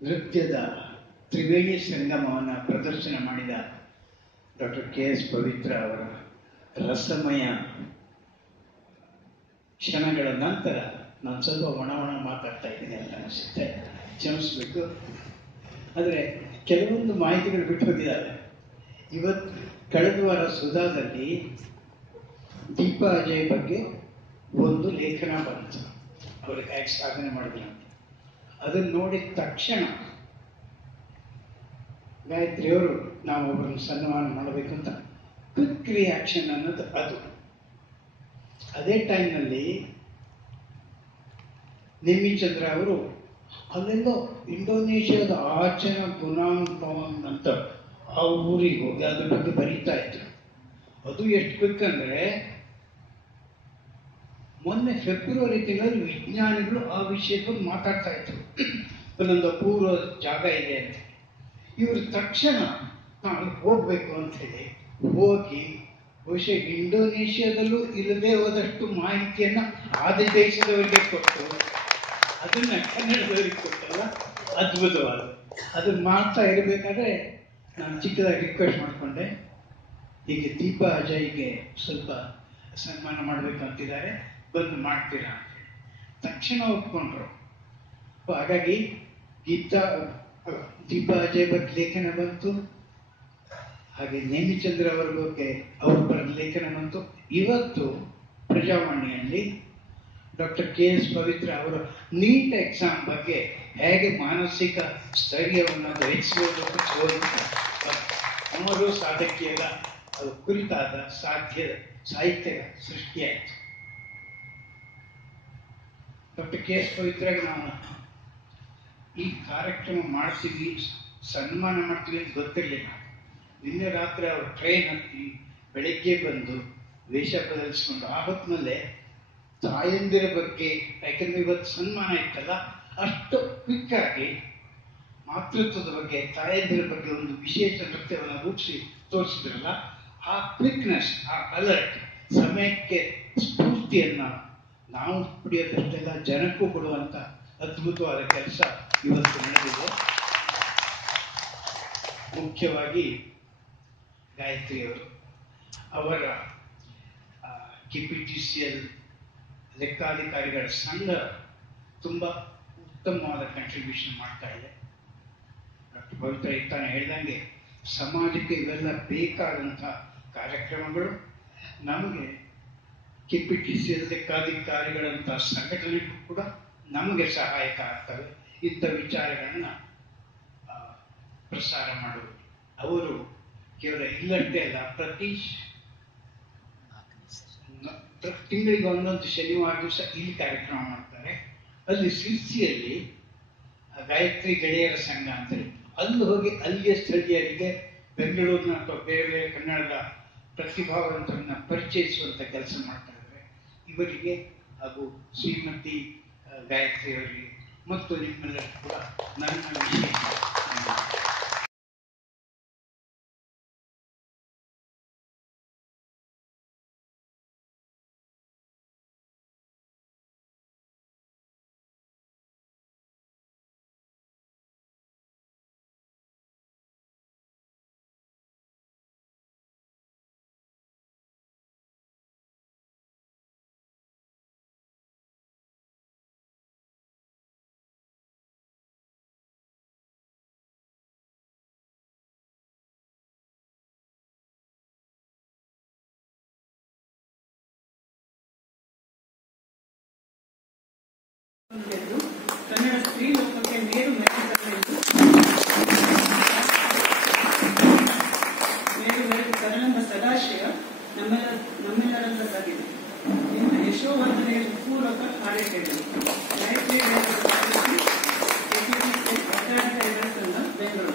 ನೃತ್ಯದ ತ್ರಿವೇಣಿ ಸಂಗಮವನ್ನು ಪ್ರದರ್ಶನ ಮಾಡಿದ ಡಾಕ್ಟರ್ KS ಪವಿತ್ರ ಅವರ ರಸಮಯ ಕ್ಷಣಗಳ ನಂತರ ನಾನು ಸ್ವಲ್ಪ ಒಣ ಮಾತಾಡ್ತಾ ಇದ್ದೀನಿ ಅಂತ ಅನಿಸುತ್ತೆ, ಕ್ಷಮಿಸಬೇಕು. ಆದರೆ ಕೆಲವೊಂದು ಮಾಹಿತಿಗಳು ಬಿಟ್ಟು ಹೋಗಿದ್ದಾವೆ. ಇವತ್ತು ಕಳೆದ ವಾರ ಸುಧಾದಲ್ಲಿ ದೀಪಾ ಅಜಯ್ ಬಗ್ಗೆ ಒಂದು ಲೇಖನ ಬಂತು, ಅವರು ಹೇಗೆ ಸಾಧನೆ ಮಾಡಿದ್ರು ಅಂತ. ಅದನ್ನು ನೋಡಿದ ತಕ್ಷಣ ಗಾಯತ್ರಿಯವರು ನಾವು ಒಬ್ಬರನ್ನು ಸನ್ಮಾನ ಮಾಡಬೇಕಂತ ಕ್ವಿಕ್ ರಿಯಾಕ್ಷನ್ ಅನ್ನೋದು ಅದು. ಅದೇ ಟೈಮ್ನಲ್ಲಿ ನೇಮಿಚಂದ್ರ ಅವರು ಅಲ್ಲೆಲ್ಲೋ ಇಂಡೋನೇಷ್ಯಾದ ಆಚನ ಗುಣಾಂಕವನ್ ಅಂತ ಆ ಊರಿಗೆ ಹೋಗಿ ಅದ್ರ ಬಗ್ಗೆ ಬರೀತಾ ಇದ್ರು. ಅದು ಎಷ್ಟು ಕ್ವಿಕ್ ಅಂದ್ರೆ, ಮೊನ್ನೆ ಫೆಬ್ರವರಿ ತಿಂಗಳಲ್ಲಿ ವಿಜ್ಞಾನಿಗಳು ಆ ವಿಷಯದಲ್ಲಿ ಮಾತಾಡ್ತಾ ಇದ್ರು, ಒಂದೊಂದು ಅಪೂರ್ವ ಜಾಗ ಇದೆ ಅಂತ. ಇವರು ತಕ್ಷಣ ನಾವು ಹೋಗ್ಬೇಕು ಅಂತ ಹೇಳಿ ಹೋಗಿ ಬಹುಶಃ ಇಂಡೋನೇಷ್ಯಾದಲ್ಲೂ ಇಲ್ಲದೆ ಹೋದಷ್ಟು ಮಾಹಿತಿಯನ್ನ ಆದಿ ದೇಶದವರಿಗೆ ಕೊಟ್ಟು ಅದನ್ನ ಕನ್ನಡದವರಿಗೆ ಕೊಟ್ಟಲ್ಲ, ಅದ್ಭುತವಾದ. ಅದನ್ನ ಮಾಡ್ತಾ ಇರಬೇಕಾದ್ರೆ ನಾನು ಚಿಕ್ಕದಾಗಿ ರಿಕ್ವೆಸ್ಟ್ ಮಾಡಿಕೊಂಡೆ, ಹೀಗೆ ದೀಪಾ ಅಜಯ್ಗೆ ಸ್ವಲ್ಪ ಸನ್ಮಾನ ಮಾಡಬೇಕು ಅಂತಿದ್ದಾರೆ, ಬಂದು ಮಾಡ್ತೀರಾ ಅಂತ ಹೇಳಿ. ತಕ್ಷಣ ಒಪ್ಕೊಂಡ್ರು. ಹಾಗಾಗಿ ದೀಪಾ ಅಜಯ್ ಬಗ್ಗೆ ಲೇಖನ ಬಂತು, ಹಾಗೆ ನೇಮಿಚಂದ್ರ ಅವರ ಬಗ್ಗೆ ಅವ್ರ ಬರೆದ ಲೇಖನ ಬಂತು. ಇವತ್ತು ಪ್ರಜಾವಾಣಿಯಲ್ಲಿ ಡಾಕ್ಟರ್ KS ಪವಿತ್ರ ಅವರ ನೀಟ್ ಎಕ್ಸಾಮ್ ಬಗ್ಗೆ ಹೇಗೆ ಮಾನಸಿಕ ಸ್ಥೈರ್ಯವನ್ನು ಧರಿಸಬಹುದು ಅವರು ಸಾಧಕಿಯಲ್ಲ ಅದು ಕುರಿತಾದ ಸಾಹಿತ್ಯ ಸೃಷ್ಟಿಯಾಯಿತು. ಡಾಕ್ಟರ್ KS ಪವಿತ್ರಾಗ ನಾವು ಈ ಕಾರ್ಯಕ್ರಮ ಮಾಡ್ತೀವಿ, ಸನ್ಮಾನ ಮಾಡ್ತೀವಿ ಅಂತ ಗೊತ್ತಿರಲಿಲ್ಲ. ನಿನ್ನೆ ರಾತ್ರಿ ಅವರು ಟ್ರೈನ್ ಹತ್ತಿ ಬೆಳಗ್ಗೆ ಬಂದು ವೇಷ ಬದಲಿಸ್ಕೊಂಡು ಆ ಹೊತ್ತಿನಲ್ಲೇ ತಾಯಂದಿರ ಬಗ್ಗೆ, ಯಾಕಂದ್ರೆ ಇವತ್ತು ಸನ್ಮಾನ ಇತ್ತಲ್ಲ, ಅಷ್ಟು ಕ್ವಿಕ್ ಆಗಿ ಮಾತೃತ್ವದ ಬಗ್ಗೆ, ತಾಯಂದಿರ ಬಗ್ಗೆ ಒಂದು ವಿಶೇಷ ನೃತ್ಯವನ್ನು ರೂಪಿಸಿ ತೋರಿಸಿದ್ರಲ್ಲ, ಆ ಕ್ವಿಕ್ನೆಸ್, ಆ ಅಲರ್ಟ್, ಸಮಯಕ್ಕೆ ಸ್ಫೂರ್ತಿಯನ್ನ ನಾವು ಪಡೆಯೋದಷ್ಟೆಲ್ಲ ಜನಕ್ಕೂ ಕೊಡುವಂತ ಅದ್ಭುತವಾದ ಕೆಲಸ ಇವತ್ತು ನಡೆದಿದೆ. ಮುಖ್ಯವಾಗಿ ಗಾಯತ್ರಿಯವರು ಅವರ KPTCL ಲೆಕ್ಕಾಧಿಕಾರಿಗಳ ಸಂಘ ತುಂಬಾ ಉತ್ತಮವಾದ ಕಂಟ್ರಿಬ್ಯೂಷನ್ ಮಾಡ್ತಾ ಇದೆ. ಡಾಕ್ಟರ್ ಪವಿತ್ರ ತಾನು ಹೇಳ್ದಂಗೆ ಸಮಾಜಕ್ಕೆ ಇವೆಲ್ಲ ಬೇಕಾದಂತಹ ಕಾರ್ಯಕ್ರಮಗಳು ನಮಗೆ KPTCL ಲೆಕ್ಕಾಧಿಕಾರಿಗಳಂತಹ ಸಂಘಟನೆಗೂ ಕೂಡ ನಮಗೆ ಸಹಾಯಕ ಆಗ್ತವೆ. ಇಂಥ ವಿಚಾರಗಳನ್ನ ಪ್ರಸಾರ ಮಾಡುವುದು. ಅವರು ಕೇವಲ ಇಲ್ಲಷ್ಟೇ ಅಲ್ಲ, ಪ್ರತಿ ತಿಂಗಳಿಗೆ ಒಂದೊಂದು ಶನಿವಾರ ದಿವಸ ಇಲ್ಲಿ ಕಾರ್ಯಕ್ರಮ ಮಾಡ್ತಾರೆ. ಅಲ್ಲಿ ಸಿರ್ಸಿಯಲ್ಲಿ ಗಾಯತ್ರಿ ಗೆಳೆಯರ ಸಂಘ ಅಂತೇಳಿ ಅಲ್ಲಿ ಹೋಗಿ ಅಲ್ಲಿಯ ಸ್ಥಳೀಯರಿಗೆ ಬೆಂಗಳೂರಿನ ಅಥವಾ ಬೇರೆ ಬೇರೆ ಕನ್ನಡದ ಪ್ರತಿಭಾವಂತರನ್ನ ಪರಿಚಯಿಸುವಂತ ಕೆಲಸ ಮಾಡ್ತಾ ಇದ್ದಾರೆ. ಇವರಿಗೆ ಹಾಗೂ ಶ್ರೀಮತಿ ಗಾಯತ್ರಿ ಅವರಿಗೆ ಮತ್ತು ನಿಮ್ಮೆಲ್ಲರಿಗೂ ಕೂಡ ನನ್ನ ವಿಶೇಷ ಕನ್ನಡ ಸ್ತ್ರೀ ಲೋಕಕ್ಕೆ ಮೇರು ಮೆರೆದು ಕನ್ನಡ ಸದಾಶಯ ನಮ್ಮೆಲ್ಲರಂತ ಬಂದಿದೆ. ನಿಮ್ಮ ಯಶೋವರ್ಧನೆಯ ಪೂರ್ವಕ ಹಾರೈಕೆಗಳು. ಗಾಯತ್ರಿ ಬೆಂಗಳೂರು.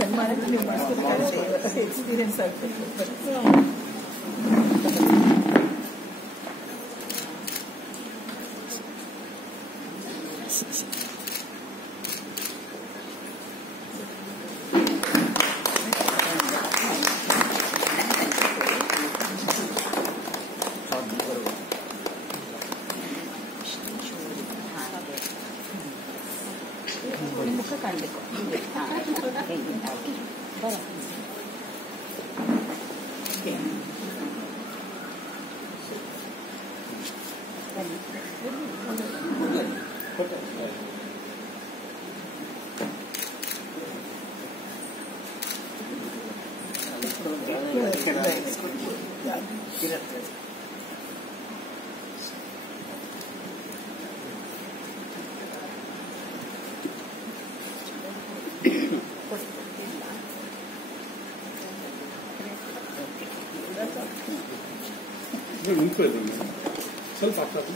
ಸನ್ಮಾನಕ್ಕೆ ನೀವು ಮಾಡಿಸ್ಬೇಕಾದ್ರೆ ಎಕ್ಸ್ಪೀರಿಯನ್ಸ್ ಆಗ್ತದೆ. ನಿಂತ್ಕೊಳ್ಳಿ ಸ್ವಲ್ಪ ಆಗ್ತದೆ.